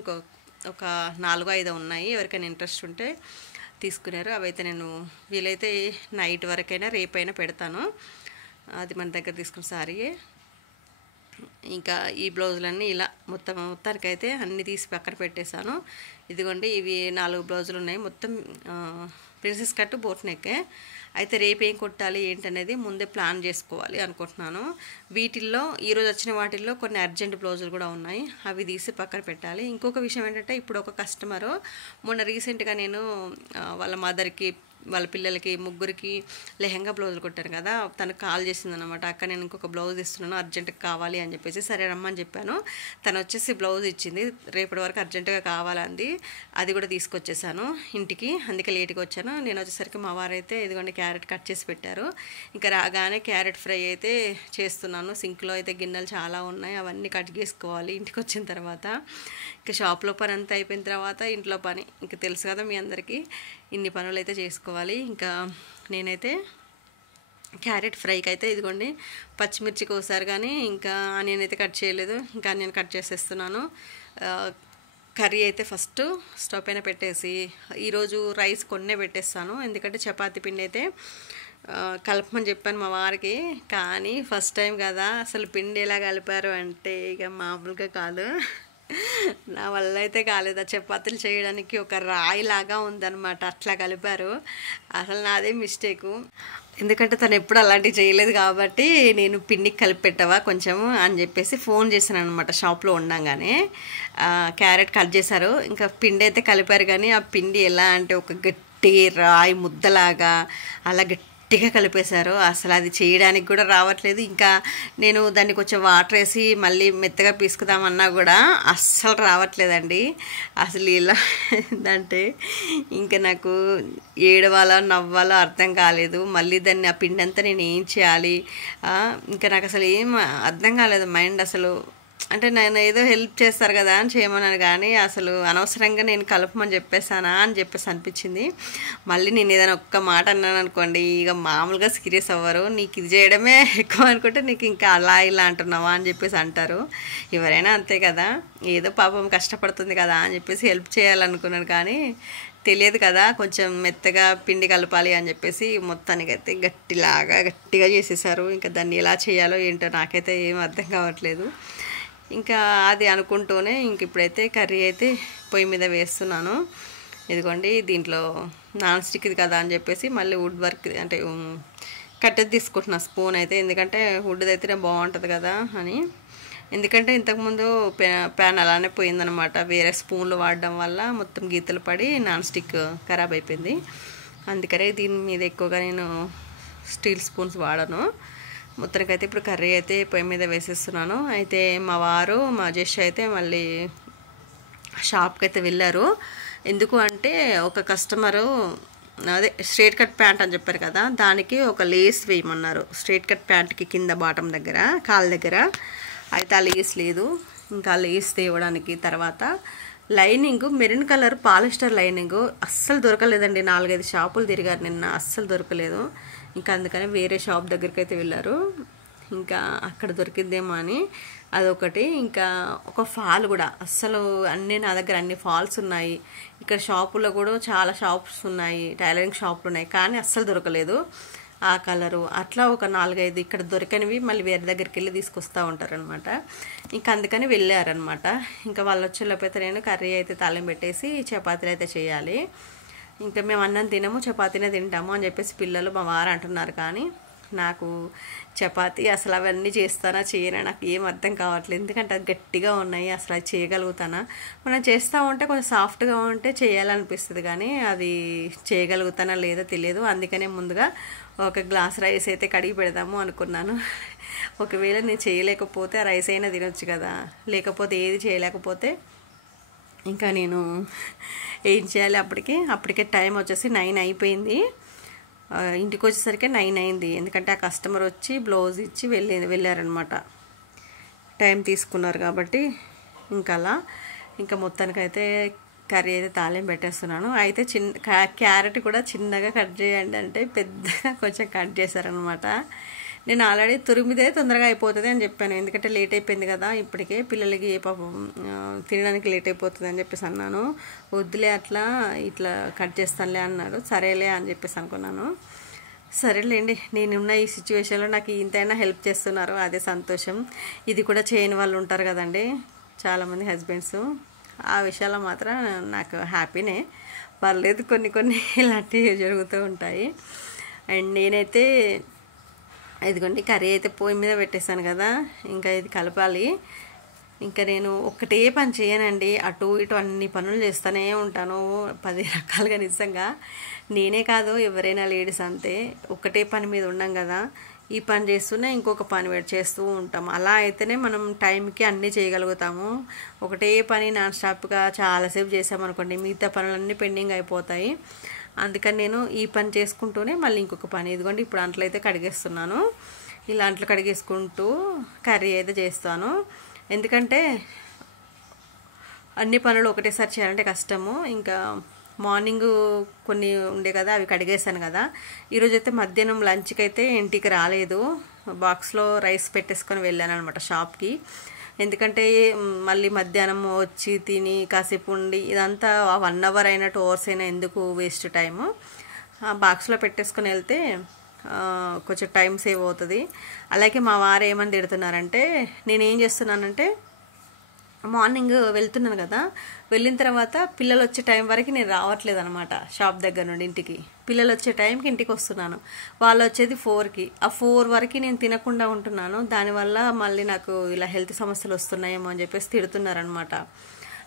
ఒక 4-5 ఉన్నాయి. ఎవరికైనా ఇంట్రెస్ట్ ఉంటే తీసుకున్నారు. అవైతే నేను వీలైతే నైట్ వరకైనా రేపైనా పెడతాను. అది మన దగ్గర తీసుకున్న సారీయే. ఇంకా ఈ బ్లౌజులన్నీ ఇలా మొత్తానికైతే అన్నీ తీసి పక్కన పెట్టేశాను. ఇదిగోండి, ఇవి 4 బ్లౌజులు ఉన్నాయి, మొత్తం ప్రిన్సెస్ కట్ బోట్ నెక్కే. అయితే రేపు ఏం కొట్టాలి ఏంటనేది ముందే ప్లాన్ చేసుకోవాలి అనుకుంటున్నాను. వీటిల్లో ఈరోజు వచ్చిన వాటిల్లో కొన్ని అర్జెంట్ బ్లౌజులు కూడా ఉన్నాయి, అవి తీసి పక్కన పెట్టాలి. ఇంకొక విషయం ఏంటంటే, ఇప్పుడు ఒక కస్టమరు మొన్న రీసెంట్గా నేను వాళ్ళ మదర్కి వాళ్ళ పిల్లలకి ముగ్గురికి లెహంగా బ్లౌజులు కొట్టాను కదా, తనకు కాల్ చేసిందనమాట. అక్క నేను ఇంకొక బ్లౌజ్ ఇస్తున్నాను, అర్జెంటుగా కావాలి అని చెప్పేసి. సరే రమ్మని చెప్పాను. తను వచ్చేసి బ్లౌజ్ ఇచ్చింది, రేపటి వరకు అర్జెంటుగా కావాలంది. అది కూడా తీసుకొచ్చేసాను ఇంటికి, అందుకే లేట్గా వచ్చాను. నేను వచ్చేసరికి మా వారైతే ఇదిగోండి క్యారెట్ కట్ చేసి పెట్టారు. ఇంకా రాగానే క్యారెట్ ఫ్రై అయితే చేస్తున్నాను. సింక్లో అయితే గిన్నెలు చాలా ఉన్నాయి, అవన్నీ కట్ చేసుకోవాలి ఇంటికి వచ్చిన తర్వాత. ఇంకా షాప్లో పని అంతా అయిపోయిన తర్వాత ఇంట్లో పని ఇంకా తెలుసు కదా మీ అందరికీ, ఇన్ని పనులు అయితే చేసుకోవాలి. ఇంకా నేనైతే క్యారెట్ ఫ్రైకి అయితే ఇదిగోండి పచ్చిమిర్చి కోసారు, కానీ ఇంకా ఆనియన్ అయితే కట్ చేయలేదు. ఇంకా ఆనియన్ కట్ చేసేస్తున్నాను. కర్రీ అయితే ఫస్ట్ స్టవ్ పైన పెట్టేసి, ఈరోజు రైస్ కొన్నే పెట్టేస్తాను, ఎందుకంటే చపాతీ పిండి అయితే కలపమని చెప్పాను మా వారికి. కానీ ఫస్ట్ టైం కదా, అసలు పిండి ఎలా కలిపారు అంటే ఇక మామూలుగా కాదు, నా వల్ల అయితే కాలేదు. చపాతీలు చేయడానికి ఒక రాయిలాగా ఉందన్నమాట, అట్లా కలిపారు. అసలు నాదే మిస్టేకు, ఎందుకంటే తను ఎప్పుడు అలాంటివి చేయలేదు కాబట్టి. నేను పిండికి కలిపి పెట్టవా కొంచెము అని చెప్పేసి ఫోన్ చేశాను అనమాట. షాప్లో ఉండంగానే క్యారెట్ కట్ చేశారు, ఇంకా పిండి అయితే కలిపారు. కానీ ఆ పిండి ఎలా అంటే ఒక గట్టి రాయి ముద్దలాగా అలా గట్టిగా కలిపేశారు. అసలు అది చేయడానికి కూడా రావట్లేదు. ఇంకా నేను దాన్ని కొంచెం వాటర్ వేసి మళ్ళీ మెత్తగా పీసుకుదామన్నా కూడా అస్సలు రావట్లేదండి. అసలు ఇలా ఏంటంటే ఇంకా నాకు ఏడవాలో నవ్వాలో అర్థం కాలేదు. మళ్ళీ దాన్ని ఆ పిండి అంతా నేను ఏం చేయాలి, ఇంకా నాకు అసలు ఏం అర్థం కాలేదు. మైండ్ అసలు అంటే నేను ఏదో హెల్ప్ చేస్తారు కదా అని చేయమన్నాను, కానీ అసలు అనవసరంగా నేను కలపమని చెప్పేసానా అని చెప్పేసి అనిపించింది. మళ్ళీ నేను ఏదైనా ఒక్క మాట అన్నాను అనుకోండి, ఇక మామూలుగా సీరియస్ అవ్వరు. నీకు ఇది చేయడమే ఎక్కువ అనుకుంటే నీకు ఇంకా అలా ఇలా అంటున్నావా అని చెప్పేసి అంటారు. ఎవరైనా అంతే కదా, ఏదో పాపం కష్టపడుతుంది కదా అని చెప్పేసి హెల్ప్ చేయాలనుకున్నాను, కానీ తెలియదు కదా కొంచెం మెత్తగా పిండి కలపాలి అని చెప్పేసి మొత్తానికైతే గట్టిగా చేసేసారు. ఇంకా దాన్ని ఎలా చేయాలో ఏంటో నాకైతే ఏం అర్థం కావట్లేదు. ఇంకా అది అనుకుంటూనే ఇంక ఇప్పుడైతే కర్రీ అయితే పొయ్యి మీద వేస్తున్నాను. ఇదిగోండి, దీంట్లో నాన్ స్టిక్ ఇది కదా అని చెప్పేసి మళ్ళీ వుడ్ వర్క్ అంటే కట్టెది తీసుకుంటున్నా స్పూన్ అయితే, ఎందుకంటే వుడ్ది అయితేనే బాగుంటుంది కదా అని. ఎందుకంటే ఇంతకుముందు ప్యాన్ అలానే పోయిందనమాట, వేరే స్పూన్లు వాడడం వల్ల మొత్తం గీతలు పడి నాన్ స్టిక్ ఖరాబ్ అయిపోయింది. అందుకనే దీని మీద ఎక్కువగా నేను స్టీల్ స్పూన్స్ వాడను. మొత్తానికైతే ఇప్పుడు కర్రీ అయితే పొయ్యి మీద వేసేస్తున్నాను. అయితే మా వారు మా జెష్ అయితే మళ్ళీ షాప్కి అయితే వెళ్ళారు. ఎందుకు అంటే ఒక కస్టమరు అదే స్ట్రైట్ కట్ ప్యాంట్ అని చెప్పారు కదా, దానికి ఒక లేస్ వేయమన్నారు. స్ట్రైట్ కట్ ప్యాంట్కి కింద బాటం దగ్గర కాళ్ళ దగ్గర అయితే ఆ లేస్ లేదు. ఇంకా లేస్ తేవడానికి తర్వాత lining maroon colour polyester lining అస్సలు దొరకలేదండి. 4-5 షాపులు తిరిగారు నిన్న, అస్సలు దొరకలేదు. ఇంకా అందుకని వేరే షాప్ దగ్గరికి అయితే వెళ్ళారు. ఇంకా అక్కడ దొరికిద్దేమో అని అదొకటి. ఇంకా ఒక ఫాల్ కూడా అస్సలు అన్నీ నా దగ్గర అన్ని ఫాల్స్ ఉన్నాయి. ఇక్కడ షాపుల్లో కూడా చాలా షాప్స్ ఉన్నాయి, టైలరింగ్ షాపులు ఉన్నాయి, కానీ అస్సలు దొరకలేదు ఆ కలరు. అట్లా ఒక 4-5 ఇక్కడ దొరికనివి మళ్ళీ వేరే దగ్గరికి వెళ్ళి తీసుకొస్తూ ఉంటారనమాట. ఇంకా అందుకని వెళ్ళారనమాట. ఇంకా వాళ్ళు వచ్చేలోపైతే నేను కర్రీ అయితే తాళం పెట్టేసి చపాతీలు అయితే చేయాలి. ఇంకా మేము అన్నం తినము, చపాతీనే తింటాము అని చెప్పేసి పిల్లలు మా వారు అంటున్నారు. కానీ నాకు చపాతీ అసలు అవన్నీ చేస్తానా చేయనా నాకు ఏం అర్థం కావట్లేదు. ఎందుకంటే అది గట్టిగా ఉన్నాయి, అసలు అది చేయగలుగుతానా? మనం చేస్తూ ఉంటే కొంచెం సాఫ్ట్గా ఉంటే చేయాలనిపిస్తుంది, కానీ అది చేయగలుగుతానా లేదో తెలియదు. అందుకనే ముందుగా ఒక గ్లాస్ రైస్ అయితే కడిగి పెడదాము అనుకున్నాను. ఒకవేళ నేను చేయలేకపోతే ఆ రైస్ అయినా తినొచ్చు కదా, లేకపోతే ఏది చేయలేకపోతే ఇంకా నేను ఏం చేయాలి? అప్పటికే టైం వచ్చేసి 9 అయిపోయింది. ఇంటికి వచ్చేసరికి 9 అయింది. ఎందుకంటే ఆ కస్టమర్ వచ్చి బ్లౌజ్ ఇచ్చి వెళ్ళారనమాట. టైం తీసుకున్నారు కాబట్టి ఇంకా అలా ఇంకా మొత్తానికైతే కర్రీ అయితే తాలింపు పెట్టేస్తున్నాను. అయితే క్యారెట్ కూడా చిన్నగా కట్ చేయండి అంటే పెద్దగా కొంచెం కట్ చేశారనమాట. నేను ఆల్రెడీ తురిమిదే తొందరగా అయిపోతుంది అని చెప్పాను, ఎందుకంటే లేట్ అయిపోయింది కదా, ఇప్పటికే పిల్లలకి పాపం తినడానికి లేట్ అయిపోతుంది అని చెప్పేసి అన్నాను. వద్దులే అట్లా ఇట్లా కట్ చేస్తానులే అన్నాడు. సరేలే అని చెప్పేసి అనుకున్నాను. సరేలేండి, నేనున్న ఈ సిచ్యువేషన్లో నాకు ఇంతైనా హెల్ప్ చేస్తున్నారు, అదే సంతోషం. ఇది కూడా చేయని వాళ్ళు ఉంటారు కదండి చాలామంది హస్బెండ్స్, ఆ విషయాల్లో మాత్రం నాకు హ్యాపీనే. పర్లేదు, కొన్ని ఇలాంటివి జరుగుతూ ఉంటాయి. అండ్ నేనైతే ఇదిగోండి కర్రీ అయితే పొయ్యి మీద పెట్టేశాను కదా, ఇంకా ఇది కలపాలి. ఇంకా నేను ఒక్కటే పని చేయనండి, అటు ఇటు అన్ని పనులు చేస్తూనే ఉంటాను 10 రకాలుగా. నిజంగా నేనే కాదు, ఎవరైనా లేడీస్ అంతే, ఒక్కటే పని మీద ఉన్నాం కదా, ఈ పని చేస్తూనే ఇంకొక పని చేస్తూ ఉంటాం. అలా అయితేనే మనం టైంకి అన్నీ చేయగలుగుతాము. ఒకటే పని నాన్ స్టాప్గా చాలాసేపు చేసామనుకోండి, మిగతా పనులన్నీ పెండింగ్ అయిపోతాయి. అందుకని నేను ఈ పని చేసుకుంటూనే మళ్ళీ ఇంకొక పని. ఇదిగోండి ఇప్పుడు అంట్లు అయితే కడిగేస్తున్నాను. ఇలా అంట్లు కడిగేసుకుంటూ కర్రీ అయితే చేస్తాను. ఎందుకంటే అన్ని పనులు ఒకటేసారి చేయాలంటే కష్టము. ఇంకా మార్నింగ్ కొన్ని ఉండే కదా, అవి కడిగేసాను కదా. ఈరోజు అయితే మధ్యాహ్నం లంచ్కి అయితే ఇంటికి రాలేదు, బాక్స్లో రైస్ పెట్టేసుకొని వెళ్ళాను అనమాట షాప్కి. ఎందుకంటే మళ్ళీ మధ్యాహ్నం వచ్చి తిని కాసేపు ఉండి ఇదంతా 1 అవర్ అయినా 2 అవర్స్ అయినా ఎందుకు వేస్ట్ టైము. బాక్స్లో పెట్టేసుకొని వెళ్తే కొంచెం టైం సేవ్ అవుతుంది. అలాగే మా వారు ఏమని తిడుతున్నారంటే, నేనేం చేస్తున్నానంటే మార్నింగ్ వెళ్తున్నాను కదా, వెళ్ళిన తర్వాత పిల్లలు వచ్చే టైం వరకు నేను రావట్లేదు అనమాట షాప్ దగ్గర నుండి ఇంటికి. పిల్లలు వచ్చే టైంకి ఇంటికి వస్తున్నాను, వాళ్ళు వచ్చేది 4కి. ఆ 4 వరకు నేను తినకుండా ఉంటున్నాను. దానివల్ల మళ్ళీ నాకు ఇలా హెల్త్ సమస్యలు వస్తున్నాయేమో అని చెప్పేసి తిడుతున్నారనమాట.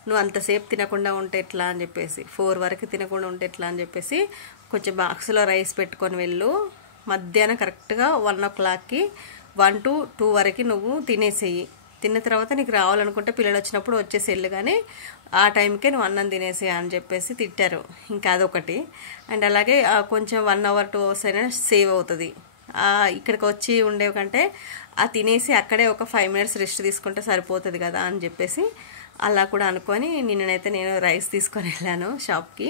నువ్వు అంతసేపు తినకుండా ఉంటే ఎట్లా అని చెప్పేసి, 4 వరకు తినకుండా ఉంటే ఎట్లా అని చెప్పేసి, కొంచెం బాక్స్లో రైస్ పెట్టుకొని వెళ్ళు, మధ్యాహ్నం కరెక్ట్గా 1 o'clockకి 1 to 2 వరకు నువ్వు తినేసేయి. తిన్న తర్వాత నీకు రావాలనుకుంటే పిల్లలు వచ్చినప్పుడు వచ్చేసి వెళ్ళు, కానీ ఆ టైంకే నువ్వు అన్నం తినేసి అని చెప్పేసి తిట్టారు. ఇంకా అదొకటి. అండ్ అలాగే కొంచెం 1 hour 2 hours అయినా సేవ్ అవుతుంది. ఇక్కడికి వచ్చి ఉండేవి కంటే ఆ తినేసి అక్కడే ఒక 5 minutes రెస్ట్ తీసుకుంటే సరిపోతుంది కదా అని చెప్పేసి అలా కూడా అనుకొని నిన్ననైతే నేను రైస్ తీసుకొని వెళ్ళాను షాప్కి.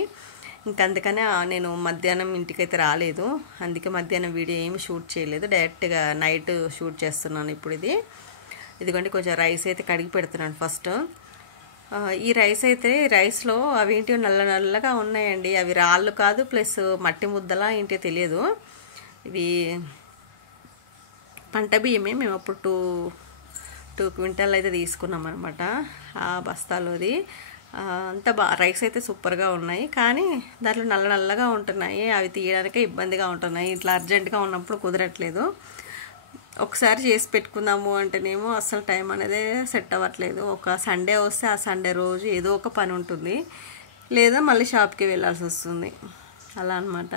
ఇంకా అందుకనే నేను మధ్యాహ్నం ఇంటికైతే రాలేదు, అందుకే మధ్యాహ్నం వీడియో ఏమి షూట్ చేయలేదు, డైరెక్ట్గా నైట్ షూట్ చేస్తున్నాను ఇప్పుడు. ఇదిగోండి కొంచెం రైస్ అయితే కడిగి పెడుతున్నాను ఫస్ట్. ఈ రైస్లో అవేంటి నల్లగా ఉన్నాయండి, అవి రాళ్ళు కాదు ప్లస్ మట్టి ముద్దలా ఏంటో తెలియదు. ఇవి పంట బియ్యమే, మేము అప్పుడు 2 క్వింటాల్ అయితే తీసుకున్నాం అనమాట ఆ బస్తాలోది. అంతా రైస్ అయితే సూపర్గా ఉన్నాయి, కానీ దాంట్లో నల్లగా ఉంటున్నాయి, అవి తీయడానికే ఇబ్బందిగా ఉంటున్నాయి. ఇట్లా అర్జెంటుగా ఉన్నప్పుడు కుదరట్లేదు. ఒకసారి చేసి పెట్టుకుందాము అంటేనేమో అసలు టైం అనేది సెట్ అవ్వట్లేదు. ఒక సండే వస్తే ఆ సండే రోజు ఏదో ఒక పని ఉంటుంది, లేదా మళ్ళీ షాప్కి వెళ్ళాల్సి వస్తుంది, అలా అనమాట.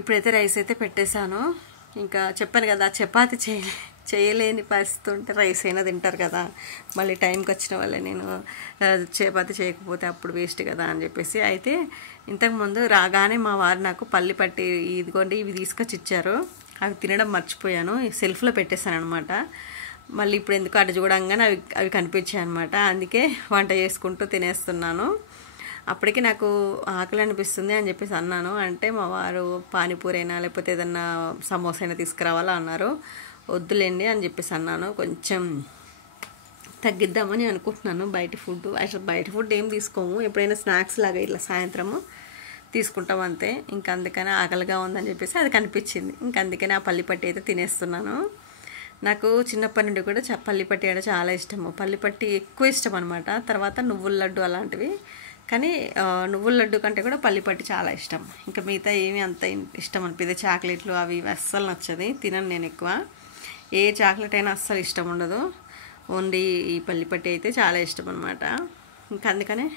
ఇప్పుడైతే రైస్ అయితే పెట్టేశాను. ఇంకా చెప్పాను కదా చపాతీ చేయలేని పరిస్థితి ఉంటే రైస్ అయినా తింటారు కదా, మళ్ళీ టైంకి వచ్చిన వాళ్ళే నేను చపాతి చేయకపోతే అప్పుడు వేస్ట్ కదా అని చెప్పేసి. అయితే ఇంతకుముందు రాగానే మా వారు నాకు పల్లి పట్టి ఇదిగోండి ఇవి తీసుకొచ్చి ఇచ్చారు. అవి తినడం మర్చిపోయాను, సెల్ఫ్లో పెట్టేశాను అనమాట. మళ్ళీ ఇప్పుడు ఎందుకు అటు చూడంగానే అవి కనిపించాయి అనమాట. అందుకే వంట చేసుకుంటూ తినేస్తున్నాను. అప్పటికి నాకు ఆకలి అనిపిస్తుంది అని చెప్పేసి అన్నాను. అంటే మా వారు పానీపూరి అయినా లేకపోతే ఏదన్నా సమోసా అయినా తీసుకురావాలా అన్నారు. వద్దులేండి అని చెప్పేసి అన్నాను. కొంచెం తగ్గిద్దామని అనుకుంటున్నాను బయట ఫుడ్. అసలు బయట ఫుడ్ ఏం తీసుకోము, ఎప్పుడైనా స్నాక్స్ లాగా ఇట్లా సాయంత్రము తీసుకుంటాం అంతే. ఇంకా అందుకని ఆకలిగా ఉందని చెప్పేసి అది కనిపించింది. ఇంకా అందుకని ఆ పల్లిపట్టి అయితే తినేస్తున్నాను. నాకు చిన్నప్పటి నుండి కూడా పల్లిపట్టి అంటే చాలా ఇష్టము. పల్లిపట్టి ఎక్కువ ఇష్టం అనమాట. తర్వాత నువ్వుల లడ్డు అలాంటివి, కానీ నువ్వుల లడ్డు కంటే కూడా పల్లిపట్టి చాలా ఇష్టం. ఇంకా మిగతా ఏమీ అంత ఇష్టం అనిపిది. చాక్లెట్లు అవి అస్సలు నచ్చది, తినను నేను ఎక్కువ. ఏ చాక్లెట్ అయినా అస్సలు ఇష్టం ఉండదు. ఓన్లీ ఈ పల్లిపట్టి అయితే చాలా ఇష్టం అనమాట. ఇంకా అందుకనే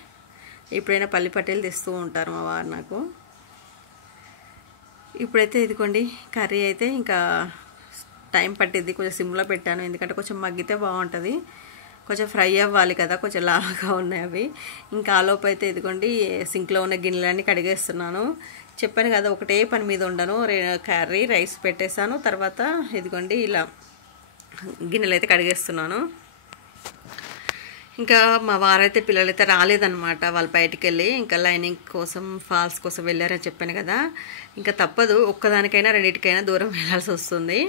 ఎప్పుడైనా పల్లిపట్టీలు తెస్తూ ఉంటారు మా వారు నాకు. ఇప్పుడైతే ఇదిగోండి కర్రీ అయితే ఇంకా టైం పట్టిద్ది, కొంచెం సిమ్లో పెట్టాను. ఎందుకంటే కొంచెం మగ్గితే బాగుంటుంది, కొంచెం ఫ్రై అవ్వాలి కదా, కొంచెం లాగా ఉన్నాయి అవి. ఇంకా ఆలోపు అయితే ఇదిగోండి సింక్లో ఉన్న గిన్నెలన్నీ కడిగేస్తున్నాను. చెప్పాను కదా ఒకటే పని మీద ఉండను. కర్రీ రైస్ పెట్టేశాను, తర్వాత ఇదిగోండి ఇలా గిన్నెలు అయితే కడిగేస్తున్నాను. ఇంకా మా వారైతే పిల్లలైతే రాలేదన్నమాట, వాళ్ళు బయటికి వెళ్ళి ఇంకా లైనింగ్ కోసం ఫాల్స్ కోసం వెళ్ళారని చెప్పాను కదా. ఇంకా తప్పదు, ఒక్కదానికైనా రెండింటికైనా దూరం వెళ్ళాల్సి వస్తుంది.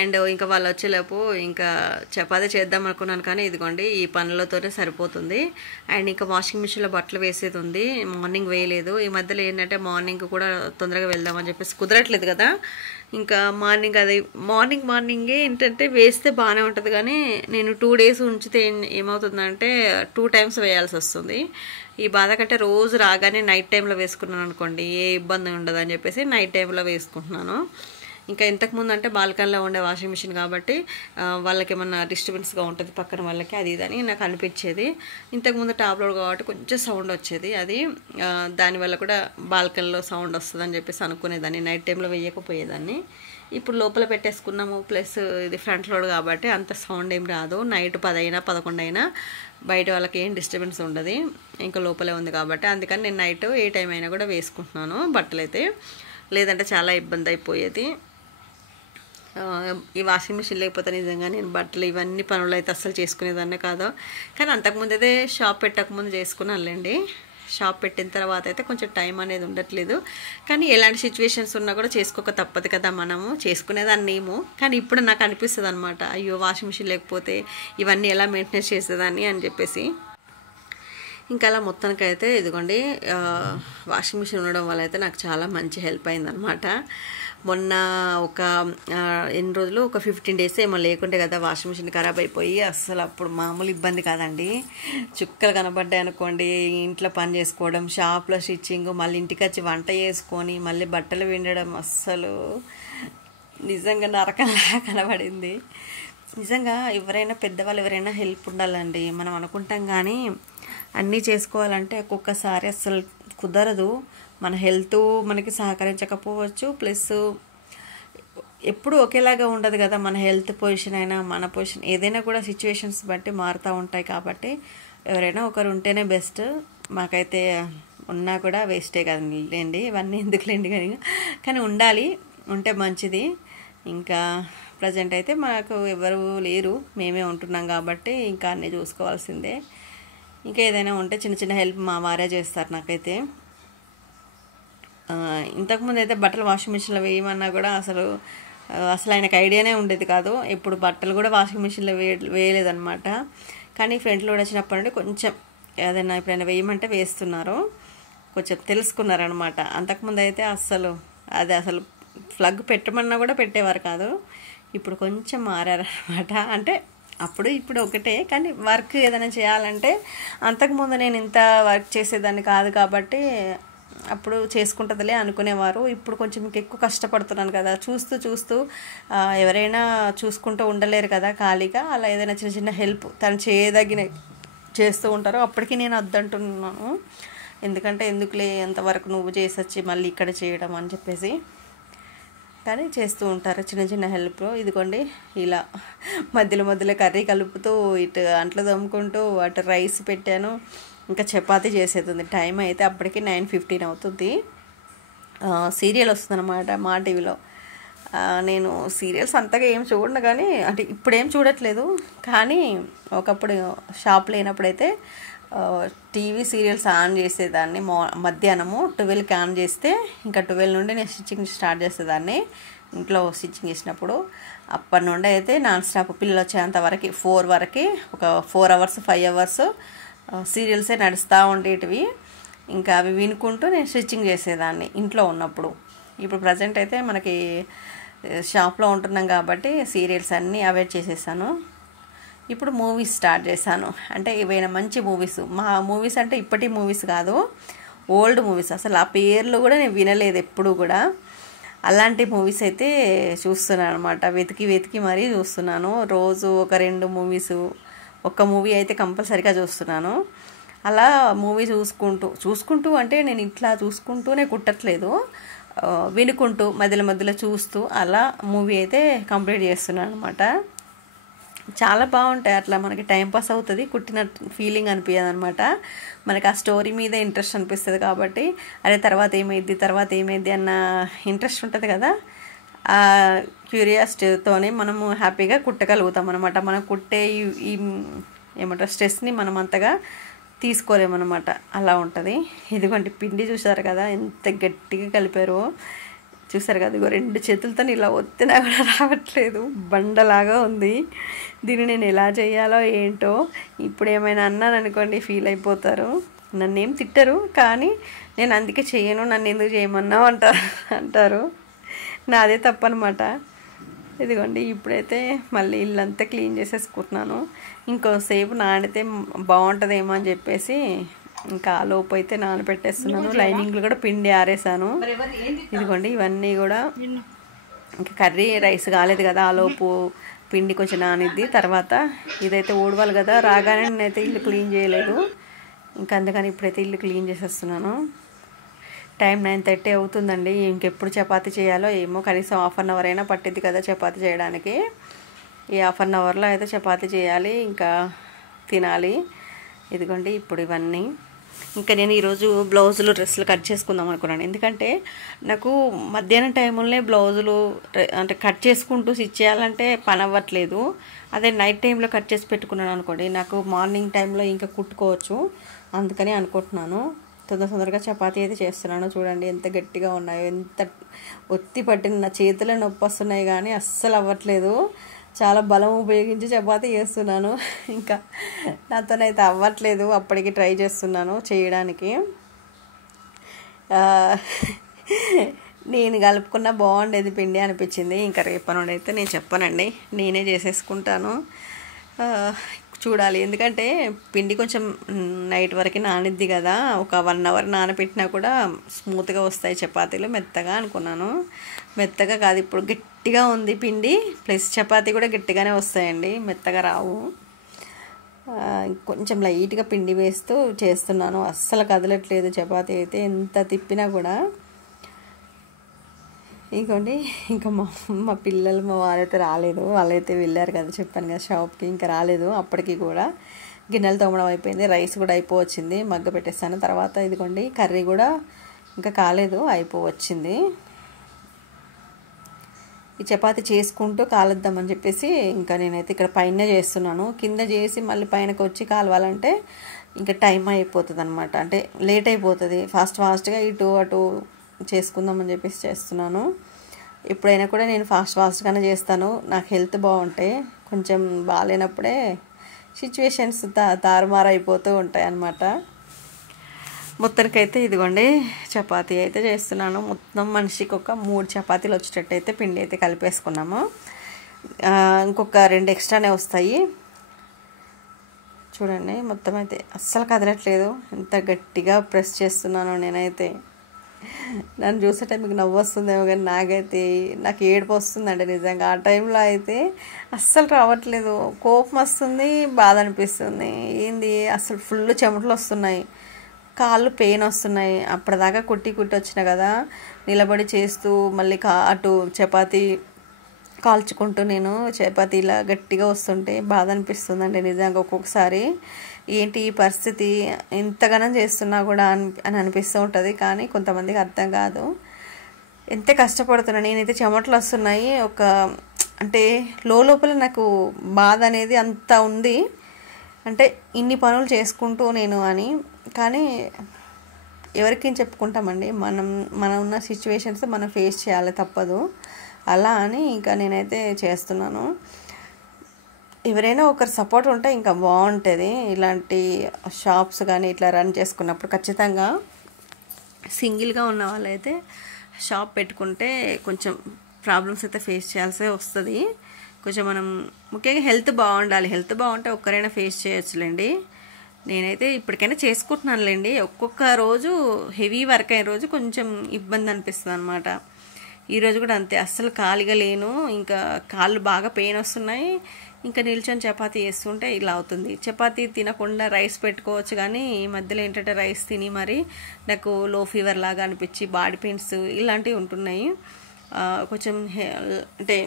అండ్ ఇంకా వాళ్ళు వచ్చేలోపు ఇంకా చపాతీ చేద్దాం అనుకున్నాను, కానీ ఇదిగోండి ఈ పనులతోనే సరిపోతుంది. అండ్ ఇంకా వాషింగ్ మిషన్లో బట్టలు వేసేది ఉంది, మార్నింగ్ వేయలేదు. ఈ మధ్యలో ఏంటంటే మార్నింగ్ కూడా తొందరగా వెళ్దామని చెప్పేసి కుదరట్లేదు కదా. ఇంకా మార్నింగ్ అది మార్నింగే ఏంటంటే వేస్తే బాగానే ఉంటుంది, కానీ నేను 2 days ఉంచితే ఏమవుతుందంటే 2 times వేయాల్సి వస్తుంది. ఈ బాధ కంటే రోజు రాగానే నైట్ టైంలో వేసుకున్నాను అనుకోండి ఏ ఇబ్బంది ఉండదు అని చెప్పేసి నైట్ టైంలో వేసుకుంటున్నాను. ఇంకా ఇంతకుముందు అంటే బాల్కనీలో ఉండే వాషింగ్ మిషన్ కాబట్టి వాళ్ళకి ఏమన్నా డిస్టర్బెన్స్గా ఉంటుంది పక్కన వాళ్ళకి, అది ఇదని నాకు అనిపించేది. ఇంతకుముందు టాప్ లోడ్ కాబట్టి కొంచెం సౌండ్ వచ్చేది, అది దానివల్ల కూడా బాల్కనీలో సౌండ్ వస్తుందని చెప్పేసి అనుకునేదాన్ని, నైట్ టైంలో వేయకపోయేదాన్ని. ఇప్పుడు లోపల పెట్టేసుకున్నాము, ప్లస్ ఇది ఫ్రంట్ లోడ్ కాబట్టి అంత సౌండ్ ఏం రాదు. నైట్ 10 అయినా 11 అయినా బయట వాళ్ళకి ఏం డిస్టర్బెన్స్ ఉండదు, ఇంకా లోపలే ఉంది కాబట్టి. అందుకని నేను నైట్ ఏ టైం అయినా కూడా వేసుకుంటున్నాను బట్టలు అయితే, లేదంటే చాలా ఇబ్బంది అయిపోయేది. ఈ వాషింగ్ మిషన్ లేకపోతే నిజంగా నేను బట్టలు ఇవన్నీ పనులు అయితే అస్సలు చేసుకునేదాన్నే కాదు. కానీ అంతకుముందు అయితే షాప్ పెట్టకముందు చేసుకున్నానులేండి. షాప్ పెట్టిన తర్వాత అయితే కొంచెం టైం అనేది ఉండట్లేదు, కానీ ఎలాంటి సిచ్యువేషన్స్ ఉన్నా కూడా చేసుకోక తప్పదు కదా, మనము చేసుకునేదాన్ని ఏమో. కానీ ఇప్పుడు నాకు అనిపిస్తుంది అనమాట, అయ్యో వాషింగ్ మిషన్ లేకపోతే ఇవన్నీ ఎలా మెయింటెనెన్స్ చేసేదాన్ని అని చెప్పేసి. ఇంకా అలా మొత్తానికైతే ఇదిగోండి వాషింగ్ మిషన్ ఉండడం వల్ల అయితే నాకు చాలా మంచి హెల్ప్ అయిందనమాట. మొన్న ఒక ఎన్ని రోజులు, ఒక 15 days ఏమో లేకుంటే కదా వాషింగ్ మిషన్ ఖరాబ్ అయిపోయి, అస్సలు అప్పుడు మామూలు ఇబ్బంది కాదండి. చుక్కలు కనబడ్డాయి అనుకోండి, ఇంట్లో పని చేసుకోవడం, షాప్లో స్టిచ్చింగ్, మళ్ళీ ఇంటికి వచ్చి వంట చేసుకొని మళ్ళీ బట్టలు విండడం, అస్సలు నిజంగా నరకంలా కనబడింది. నిజంగా ఎవరైనా పెద్దవాళ్ళు ఎవరైనా హెల్ప్ ఉండాలండి. మనం అనుకుంటాం కానీ అన్నీ చేసుకోవాలంటే ఒక్కొక్కసారి అస్సలు కుదరదు. మన హెల్త్ మనకి సహకరించకపోవచ్చు, ప్లస్ ఎప్పుడు ఒకేలాగా ఉండదు కదా. మన హెల్త్ పొజిషన్ అయినా మన పొజిషన్ ఏదైనా కూడా సిచ్యువేషన్స్ బట్టి మారుతూ ఉంటాయి. కాబట్టి ఎవరైనా ఒకరు ఉంటేనే బెస్ట్. మాకైతే ఉన్నా కూడా వేస్టే కదండి, ఇవన్నీ ఎందుకులేండి, కానీ ఉండాలి, ఉంటే మంచిది. ఇంకా ప్రజెంట్ అయితే మాకు ఎవరు లేరు, మేమే ఉంటున్నాం కాబట్టి ఇంకా అన్నీ చూసుకోవాల్సిందే. ఇంకా ఏదైనా ఉంటే చిన్న చిన్న హెల్ప్ మా వారే చేస్తారు నాకైతే. ఇంతకుముందు అయితే బట్టలు వాషింగ్ మిషన్లో వేయమన్నా కూడా అసలు ఆయనకు ఐడియానే ఉండేది కాదు. ఇప్పుడు బట్టలు కూడా వాషింగ్ మిషన్లో వేయలేదన్నమాట. కానీ ఫ్రంట్ లోడ్ వచ్చినప్పటి నుండి కొంచెం ఏదైనా ఎప్పుడైనా వేయమంటే వేస్తున్నారు, కొంచెం తెలుసుకున్నారనమాట. అంతకుముందు అయితే అసలు ప్లగ్ పెట్టమన్నా కూడా పెట్టేవారు కాదు. ఇప్పుడు కొంచెం మారారనమాట. అంటే అప్పుడు ఇప్పుడు ఒకటే, కానీ వర్క్ ఏదైనా చేయాలంటే అంతకుముందు నేను ఇంత వర్క్ చేసేదాన్ని కాదు కాబట్టి అప్పుడు చేసుకుంటుందిలే అనుకునేవారు. ఇప్పుడు కొంచెం ఎక్కువ కష్టపడుతున్నాను కదా, చూస్తూ ఎవరైనా చూసుకుంటూ ఉండలేరు కదా ఖాళీగా. అలా ఏదైనా చిన్న చిన్న హెల్ప్ తను చేయదగిన చేస్తూ ఉంటారు. అప్పటికి నేను వద్దంటున్నాను, ఎందుకంటే ఎందుకులే ఎంతవరకు నువ్వు చేసొచ్చి మళ్ళీ ఇక్కడ చేయడం అని చెప్పేసి. కానీ చేస్తూ ఉంటారు చిన్న చిన్న హెల్ప్. ఇదిగోండి ఇలా మధ్యలో మధ్యలో కర్రీ కలుపుతూ ఇటు అంట్లు తోముకుంటూ అటు రైస్ పెట్టాను. ఇంకా చపాతీ చేసేది. టైం అయితే అప్పటికి 9:15 అవుతుంది. సీరియల్ వస్తుందన్నమాట మా టీవీలో. నేను సీరియల్స్ అంతగా ఏం చూడను, కానీ అంటే ఇప్పుడేం చూడట్లేదు. కానీ ఒకప్పుడు షాప్ లేనప్పుడైతే టీవీ సీరియల్స్ ఆన్ చేసేదాన్ని. మధ్యాహ్నము 12కి ఆన్ చేస్తే ఇంకా 12 నుండి నేను స్టిచ్చింగ్ స్టార్ట్ చేసేదాన్ని ఇంట్లో స్టిచ్చింగ్ చేసినప్పుడు. అప్పటి నుండి అయితే నాన్ స్టాప్ పిల్లలు వచ్చేంత వరకు 4 వరకు ఒక 4 అవర్స్ 5 అవర్స్ సీరియల్సే నడుస్తూ ఉండేటివి. ఇంకా అవి వినుకుంటూ నేను స్టిచ్చింగ్ చేసేదాన్ని ఇంట్లో ఉన్నప్పుడు. ఇప్పుడు ప్రజెంట్ అయితే మనకి షాప్లో ఉంటున్నాం కాబట్టి సీరియల్స్ అన్నీ అవాయిడ్ చేసేసాను. ఇప్పుడు మూవీస్ స్టార్ట్ చేశాను. అంటే ఏవైనా మంచి మూవీస్, మా మూవీస్ అంటే ఇప్పటి మూవీస్ కాదు, ఓల్డ్ మూవీస్. అసలు ఆ పేర్లు కూడా నేను వినలేదు ఎప్పుడు కూడా. అలాంటి మూవీస్ అయితే చూస్తున్నాను అనమాట. వెతికి వెతికి మరీ చూస్తున్నాను. రోజు ఒక 2 మూవీస్, ఒక మూవీ అయితే కంపల్సరీగా చూస్తున్నాను. అలా మూవీ చూసుకుంటూ అంటే నేను ఇట్లా చూసుకుంటూనే కుట్టట్లేదు, వినుకుంటూ మధ్యలో మధ్యలో చూస్తూ అలా మూవీ అయితే కంప్లీట్ చేస్తున్నాను అనమాట. చాలా బాగుంటాయి. అట్లా మనకి టైంపాస్ అవుతుంది, కుట్టిన ఫీలింగ్ అనిపించదు అనమాట. మనకి ఆ స్టోరీ మీద ఇంట్రెస్ట్ అనిపిస్తుంది కాబట్టి అరే తర్వాత ఏమైద్ది అన్న ఇంట్రెస్ట్ ఉంటుంది కదా. ఆ క్యూరియాసిటీతోనే మనము హ్యాపీగా కుట్టగలుగుతాం అనమాట. మనం కుట్టే ఈ ఏమంటారు స్ట్రెస్ని మనం అంతగా తీసుకోలేమన్నమాట. అలా ఉంటుంది. ఇదిగోండి పిండి చూసారు కదా ఎంత గట్టిగా కలిపారో. చూసారు కదా, ఇగో 2 చేతులతో ఇలా ఒత్తినా కూడా రావట్లేదు, బండలాగా ఉంది. దీన్ని నేను ఎలా చేయాలో ఏంటో. ఇప్పుడు ఏమైనా అన్నాను అనుకోండి ఫీల్ అయిపోతారు. నన్ను ఏం తిట్టరు, కానీ నేను అందుకే చేయను, నన్ను ఎందుకు చేయమన్నావు అంటారు. నాదే తప్పనమాట. ఇదిగోండి ఇప్పుడైతే మళ్ళీ ఇల్లంతా క్లీన్ చేసేసుకుంటున్నాను. ఇంకోసేపు నానితే బాగుంటుందేమో అని చెప్పేసి ఇంకా లోపు అయితే నానబెట్టేస్తున్నాను. లైనింగ్లు కూడా పిండి ఆరేసాను. ఇదిగోండి ఇవన్నీ కూడా ఇంకా కర్రీ రైస్ కాలేదు కదా, ఆ లోపు పిండి కొంచెం నానిద్ది. తర్వాత ఇదైతే ఊడవాలి కదా. రాగానే నేనైతే ఇల్లు క్లీన్ చేయలేదు, ఇంకా అందుకని ఇప్పుడైతే ఇల్లు క్లీన్ చేసేస్తున్నాను. టైం 9:30 అవుతుందండి. ఇంకెప్పుడు చపాతీ చేయాలో ఏమో. కనీసం 1/2 అవర్ అయినా పట్టిద్ది కదా చపాతీ చేయడానికి. ఈ 1/2 అవర్లో అయితే చపాతీ చేయాలి, ఇంకా తినాలి. ఇదిగోండి ఇప్పుడు ఇవన్నీ. ఇంకా నేను ఈరోజు బ్లౌజులు డ్రెస్సులు కట్ చేసుకుందాం అనుకున్నాను. ఎందుకంటే నాకు మధ్యాహ్నం టైంలోనే బ్లౌజులు అంటే కట్ చేసుకుంటూ స్టిచ్ చేయాలంటే పని అవ్వట్లేదు. అదే నైట్ టైంలో కట్ చేసి పెట్టుకున్నాను అనుకోండి, నాకు మార్నింగ్ టైంలో ఇంకా కుట్టుకోవచ్చు. అందుకని అనుకుంటున్నాను. తొందరగా చపాతీ అయితే చేస్తున్నాను. చూడండి ఎంత గట్టిగా ఉన్నాయో, ఎంత ఒత్తి పట్టిన నా చేతులే నొప్పి వస్తున్నాయి, కానీ అస్సలు అవ్వట్లేదు. చాలా బలం ఉపయోగించి చపాతీ చేస్తున్నాను. ఇంకా నాతోనైతే అవ్వట్లేదు. అప్పటికి ట్రై చేస్తున్నాను చేయడానికి. నేను కలుపుకున్న బాగుండేది పిండి అనిపించింది. ఇంకా రేపటి నుండి అయితే నేను చెప్పనండి, నేనే చేసేసుకుంటాను. చూడాలి, ఎందుకంటే పిండి కొంచెం నైట్ వరకు నానిద్ది కదా. ఒక 1 అవర్ నానబెట్టినా కూడా స్మూత్గా వస్తాయి చపాతీలు. మెత్తగా అనుకున్నాను, మెత్తగా కాదు, ఇప్పుడు గట్టిగా ఉంది పిండి. ప్లస్ చపాతీ కూడా గట్టిగానే వస్తాయండి, మెత్తగా రావు. కొంచెం లైట్గా పిండి వేస్తూ చేస్తున్నాను. అస్సలు కదలట్లేదు చపాతీ అయితే, ఎంత తిప్పినా కూడా. ఇంకోండి ఇంకా మా పిల్లలు మా వారైతే రాలేదు. వాళ్ళైతే వెళ్ళారు కదా, చెప్పాను కదా షాప్కి, ఇంకా రాలేదు. అప్పటికి కూడా గిన్నెలు తోమడం అయిపోయింది, రైస్ కూడా అయిపోవచ్చింది, మగ్గ పెట్టేస్తాను. తర్వాత ఇదిగోండి కర్రీ కూడా ఇంకా కాలేదు, అయిపోవచ్చింది. ఈ చపాతీ చేసుకుంటూ కాలుద్దామని చెప్పేసి ఇంకా నేనైతే ఇక్కడ పైన చేస్తున్నాను. కింద చేసి మళ్ళీ పైనకి వచ్చి కాలవాలంటే ఇంకా టైం అయిపోతుంది అనమాట. అంటే లేట్ అయిపోతుంది. ఫాస్ట్గా ఇటు అటు చేసుకుందామని చెప్పేసి చేస్తున్నాను. ఎప్పుడైనా కూడా నేను ఫాస్ట్గానే చేస్తాను. నాకు హెల్త్ బాగుంటే, కొంచెం బాగాలేనప్పుడే సిచ్యువేషన్స్ తారుమారు అయిపోతూ ఉంటాయి అన్నమాట. మొత్తానికైతే ఇదిగోండి చపాతీ అయితే చేస్తున్నాను. మొత్తం మనిషికి ఒక 3 చపాతీలు వచ్చేటట్టు అయితే పిండి అయితే కలిపేసుకున్నాము. ఇంకొక 2 ఎక్స్ట్రానే వస్తాయి. చూడండి మొత్తం అయితే అస్సలు కదలట్లేదు, ఎంత గట్టిగా ప్రెస్ చేస్తున్నాను నేనైతే. నన్ను చూసేట మీకు నవ్వు వస్తుందేమో, కానీ నాకు ఏడుపు వస్తుందండి నిజంగా. ఆ టైంలో అయితే అస్సలు రావట్లేదు, కోపం వస్తుంది, బాధ అనిపిస్తుంది. ఏంది అసలు ఫుల్ చెమటలు వస్తున్నాయి. కాళ్ళు పెయిన్ వస్తున్నాయి. అప్పటిదాకా కుట్టి వచ్చిన కదా, నిలబడి చేస్తూ మళ్ళీ అటు చపాతీ కాల్చుకుంటూ నేను చపాతీ ఇలా గట్టిగా వస్తుంటే బాధ అనిపిస్తుందండి నిజంగా. ఒక్కొక్కసారి ఏంటి ఈ పరిస్థితి, ఇంతగానం చేస్తున్నా కూడా అని అనిపిస్తూ ఉంటుంది. కానీ కొంతమందికి అర్థం కాదు. ఎంత కష్టపడుతున్నా నేనైతే, చెమటలు వస్తున్నాయి. అంటే లోపల నాకు బాధ అనేది అంత ఉంది. అంటే ఇన్ని పనులు చేసుకుంటూ నేను అని, కానీ ఎవరికి చెప్పుకుంటామండి. మనం ఉన్న సిచ్యువేషన్స్ మనం ఫేస్ చేయాలి, తప్పదు. అలా అని ఇంకా నేనైతే చేస్తున్నాను. ఎవరైనా ఒకరు సపోర్ట్ ఉంటే ఇంకా బాగుంటుంది. ఇలాంటి షాప్స్ కానీ ఇట్లా రన్ చేసుకున్నప్పుడు ఖచ్చితంగా సింగిల్గా ఉన్న వాళ్ళైతే షాప్ పెట్టుకుంటే కొంచెం ప్రాబ్లమ్స్ అయితే ఫేస్ చేయాల్సి వస్తుంది. కొంచెం మనం ముఖ్యంగా హెల్త్ బాగుండాలి. హెల్త్ బాగుంటే ఒక్కరైనా ఫేస్ చేయొచ్చులేండి. నేనైతే ఇప్పటికైనా చేసుకుంటున్నానులేండి. ఒక్కొక్క రోజు హెవీ వర్క్ అయిన రోజు కొంచెం ఇబ్బంది అనిపిస్తుంది అనమాట. ఈరోజు కూడా అంతే, అస్సలు ఖాళీగా లేను. ఇంకా కాళ్ళు బాగా పెయిన్ వస్తున్నాయి. ఇంకా నిల్చొని చపాతీ చేస్తుంటే ఇలా అవుతుంది. చపాతీ తినకుండా రైస్ పెట్టుకోవచ్చు, కానీ ఈ మధ్యలో ఏంటంటే రైస్ తిని మరి నాకు లో ఫీవర్ లాగా అనిపించి బాడీ పెయిన్స్ ఇలాంటివి ఉంటున్నాయి. కొంచెం అంటే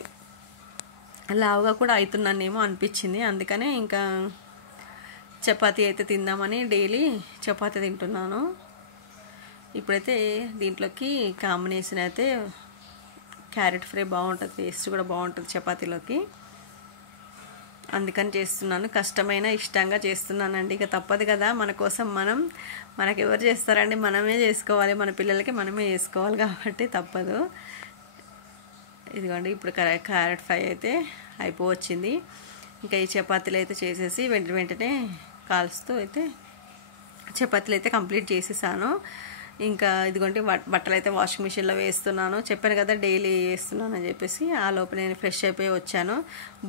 లావుగా కూడా అవుతున్నానేమో అనిపించింది. అందుకనే ఇంకా చపాతీ అయితే తిందామని డైలీ చపాతీ తింటున్నాను. ఇప్పుడైతే దీంట్లోకి కాంబినేషన్ అయితే క్యారెట్ ఫ్రై బాగుంటుంది, టేస్ట్ కూడా బాగుంటుంది చపాతీలోకి. అందుకని చేస్తున్నాను. కష్టమైన ఇష్టంగా చేస్తున్నానండి. ఇక తప్పదు కదా, మన కోసం మనకెవరు చేస్తారండి, మనమే చేసుకోవాలి. మన పిల్లలకి మనమే చేసుకోవాలి కాబట్టి తప్పదు. ఇదిగోండి ఇప్పుడు క్యారెట్ ఫ్రై అయితే అయిపోవచ్చింది. ఇంకా ఈ చపాతీలు అయితే చేసేసి వెంటనే కాల్స్తూ అయితే చపాతీలు అయితే కంప్లీట్ చేసేసాను. ఇంకా ఇదిగోండి బట్టలు అయితే వాషింగ్ మిషన్లో వేస్తున్నాను. చెప్పాను కదా డైలీ వేస్తున్నాను అని చెప్పేసి. ఆ లోపు నేను ఫ్రెష్ అయిపోయి వచ్చాను.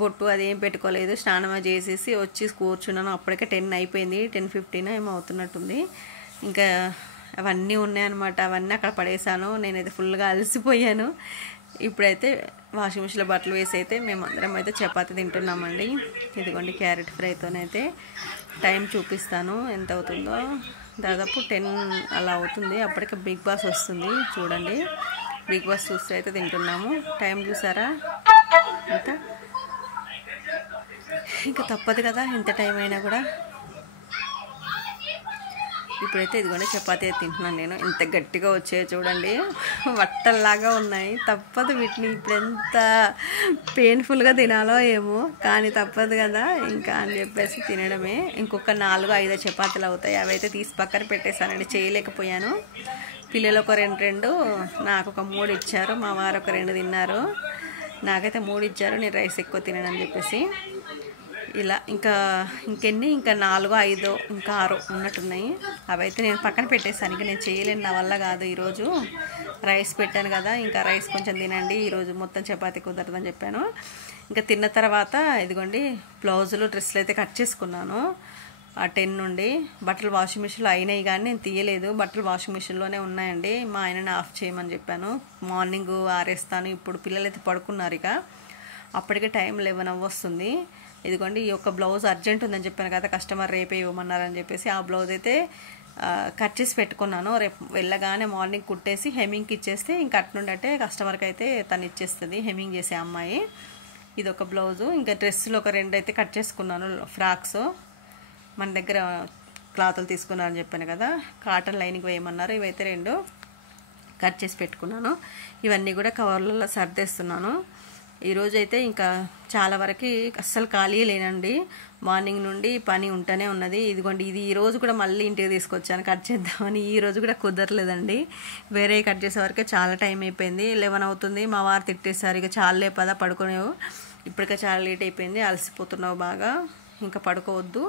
బొట్టు అదేం పెట్టుకోలేదు, స్నానం చేసేసి వచ్చి కూర్చున్నాను. అప్పటికే 10 అయిపోయింది, 10:15 ఏమో అవుతున్నట్టుంది. ఇంకా అవన్నీ ఉన్నాయన్నమాట. అవన్నీ అక్కడ పడేసాను. నేనైతే ఫుల్గా అలసిపోయాను. ఇప్పుడైతే వాషింగ్ మిషన్లో బట్టలు వేసి అయితే మేమందరం అయితే చపాతీ తింటున్నామండి. ఇదిగోండి క్యారెట్ ఫ్రైతోనైతే టైం చూపిస్తాను ఎంత అవుతుందో. దాదాపు 10 అలా అవుతుంది. అప్పటికే బిగ్ బాస్ వస్తుంది చూడండి. బిగ్ బాస్ చూస్తే అయితే తింటున్నాము. టైం చూసారా ఎంత, ఇంకా తప్పదు కదా ఎంత టైం అయినా కూడా. ఇప్పుడైతే ఇదిగోండి చపాతీ అయితే తింటున్నాను నేను. ఎంత గట్టిగా వచ్చాయో చూడండి, వట్టల్లాగా ఉన్నాయి. తప్పదు వీటిని ఇప్పుడు ఎంత పెయిన్ఫుల్గా తినాలో ఏమో, కానీ తప్పదు కదా ఇంకా అని చెప్పేసి తినడమే. ఇంకొక 4-5 చపాతీలు అవుతాయి. అవి అయితే తీసి పక్కన పెట్టేశానండి, చేయలేకపోయాను. పిల్లలు ఒక 2 నాకు ఒక 3 ఇచ్చారు. మా వారు ఒక 2 తిన్నారు. నాకైతే 3 ఇచ్చారు. నేను రైస్ ఎక్కువ తినని చెప్పేసి ఇలా ఇంకా 4-5 ఇంకా 6 ఉన్నట్టున్నాయి. అవైతే నేను పక్కన పెట్టేసాను. ఇంకా నేను చేయలేను, నా వల్ల కాదు. ఈరోజు రైస్ పెట్టాను కదా, ఇంకా రైస్ కొంచెం తినండి, ఈరోజు మొత్తం చపాతీ కుదరదని చెప్పాను. ఇంకా తిన్న తర్వాత ఇదిగోండి బ్లౌజులు డ్రెస్సులు అయితే కట్ చేసుకున్నాను. ఆ 10 నుండి బట్టలు వాషింగ్ మిషన్లో అయినాయి, కానీ నేను తీయలేదు. బట్టలు వాషింగ్ మిషన్లోనే ఉన్నాయండి. మా ఆయనని ఆఫ్ చేయమని చెప్పాను. మార్నింగ్ ఆరేస్తాను. ఇప్పుడు పిల్లలు అయితే పడుకున్నారు. ఇక అప్పటికే టైం 11 వస్తుంది. ఇదిగోండి ఈ యొక్క బ్లౌజ్ అర్జెంట్ ఉందని చెప్పాను కదా, కస్టమర్ రేపే ఇవ్వమన్నారని చెప్పేసి ఆ బ్లౌజ్ అయితే కట్ చేసి పెట్టుకున్నాను. రేపు వెళ్ళగానే మార్నింగ్ కుట్టేసి హెమ్మింగ్కి ఇచ్చేస్తే ఇంక అట్నుండి అంటే కస్టమర్కి అయితే తను ఇచ్చేస్తుంది, హెమ్మింగ్ చేసే అమ్మాయి. ఇది ఒక బ్లౌజు. ఇంకా డ్రెస్సులు ఒక 2 అయితే కట్ చేసుకున్నాను. ఫ్రాక్స్ మన దగ్గర క్లాతులు తీసుకున్నారని చెప్పాను కదా, కాటన్ లైనింగ్ వేయమన్నారు. ఇవైతే 2 కట్ చేసి పెట్టుకున్నాను. ఇవన్నీ కూడా కవర్లలో సర్దేస్తున్నాను. ఈరోజు అయితే ఇంకా చాలా వరకు అస్సలు ఖాళీ లేనండి. మార్నింగ్ నుండి పని ఉంటూనే ఉన్నది. ఇదిగోండి ఇది ఈరోజు కూడా మళ్ళీ ఇంటికి తీసుకొచ్చాను కట్ చేద్దామని. ఈరోజు కూడా కుదరలేదండి. వేరే కట్ చేసే వరకే చాలా టైం అయిపోయింది. 11 అవుతుంది. మా వారు తిట్టేశారు, ఇక చాలే పదా పడుకునేవు, ఇప్పటికే చాలా లేట్ అయిపోయింది, అలసిపోతున్నావు బాగా, ఇంకా పడుకోవద్దు,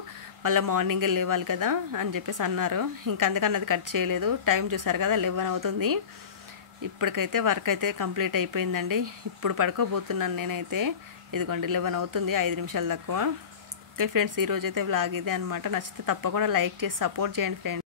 మళ్ళీ మార్నింగే లేవాలి కదా అని చెప్పేసి అన్నారు. ఇంకా అందుకని అది కట్ చేయలేదు. టైం చూసారు కదా 11 అవుతుంది. ఇప్పటికైతే వర్క్ అయితే కంప్లీట్ అయిపోయిందండి. ఇప్పుడు పడుకోబోతున్నాను నేనైతే. ఇదిగోండి 11 అవుతుంది, 5 నిమిషాలు తక్కువ. ఓకే ఫ్రెండ్స్, ఈరోజైతే వ్లాగ్ ఇదే అనమాట. నచ్చితే తప్పకుండా లైక్ చేసి సపోర్ట్ చేయండి ఫ్రెండ్స్.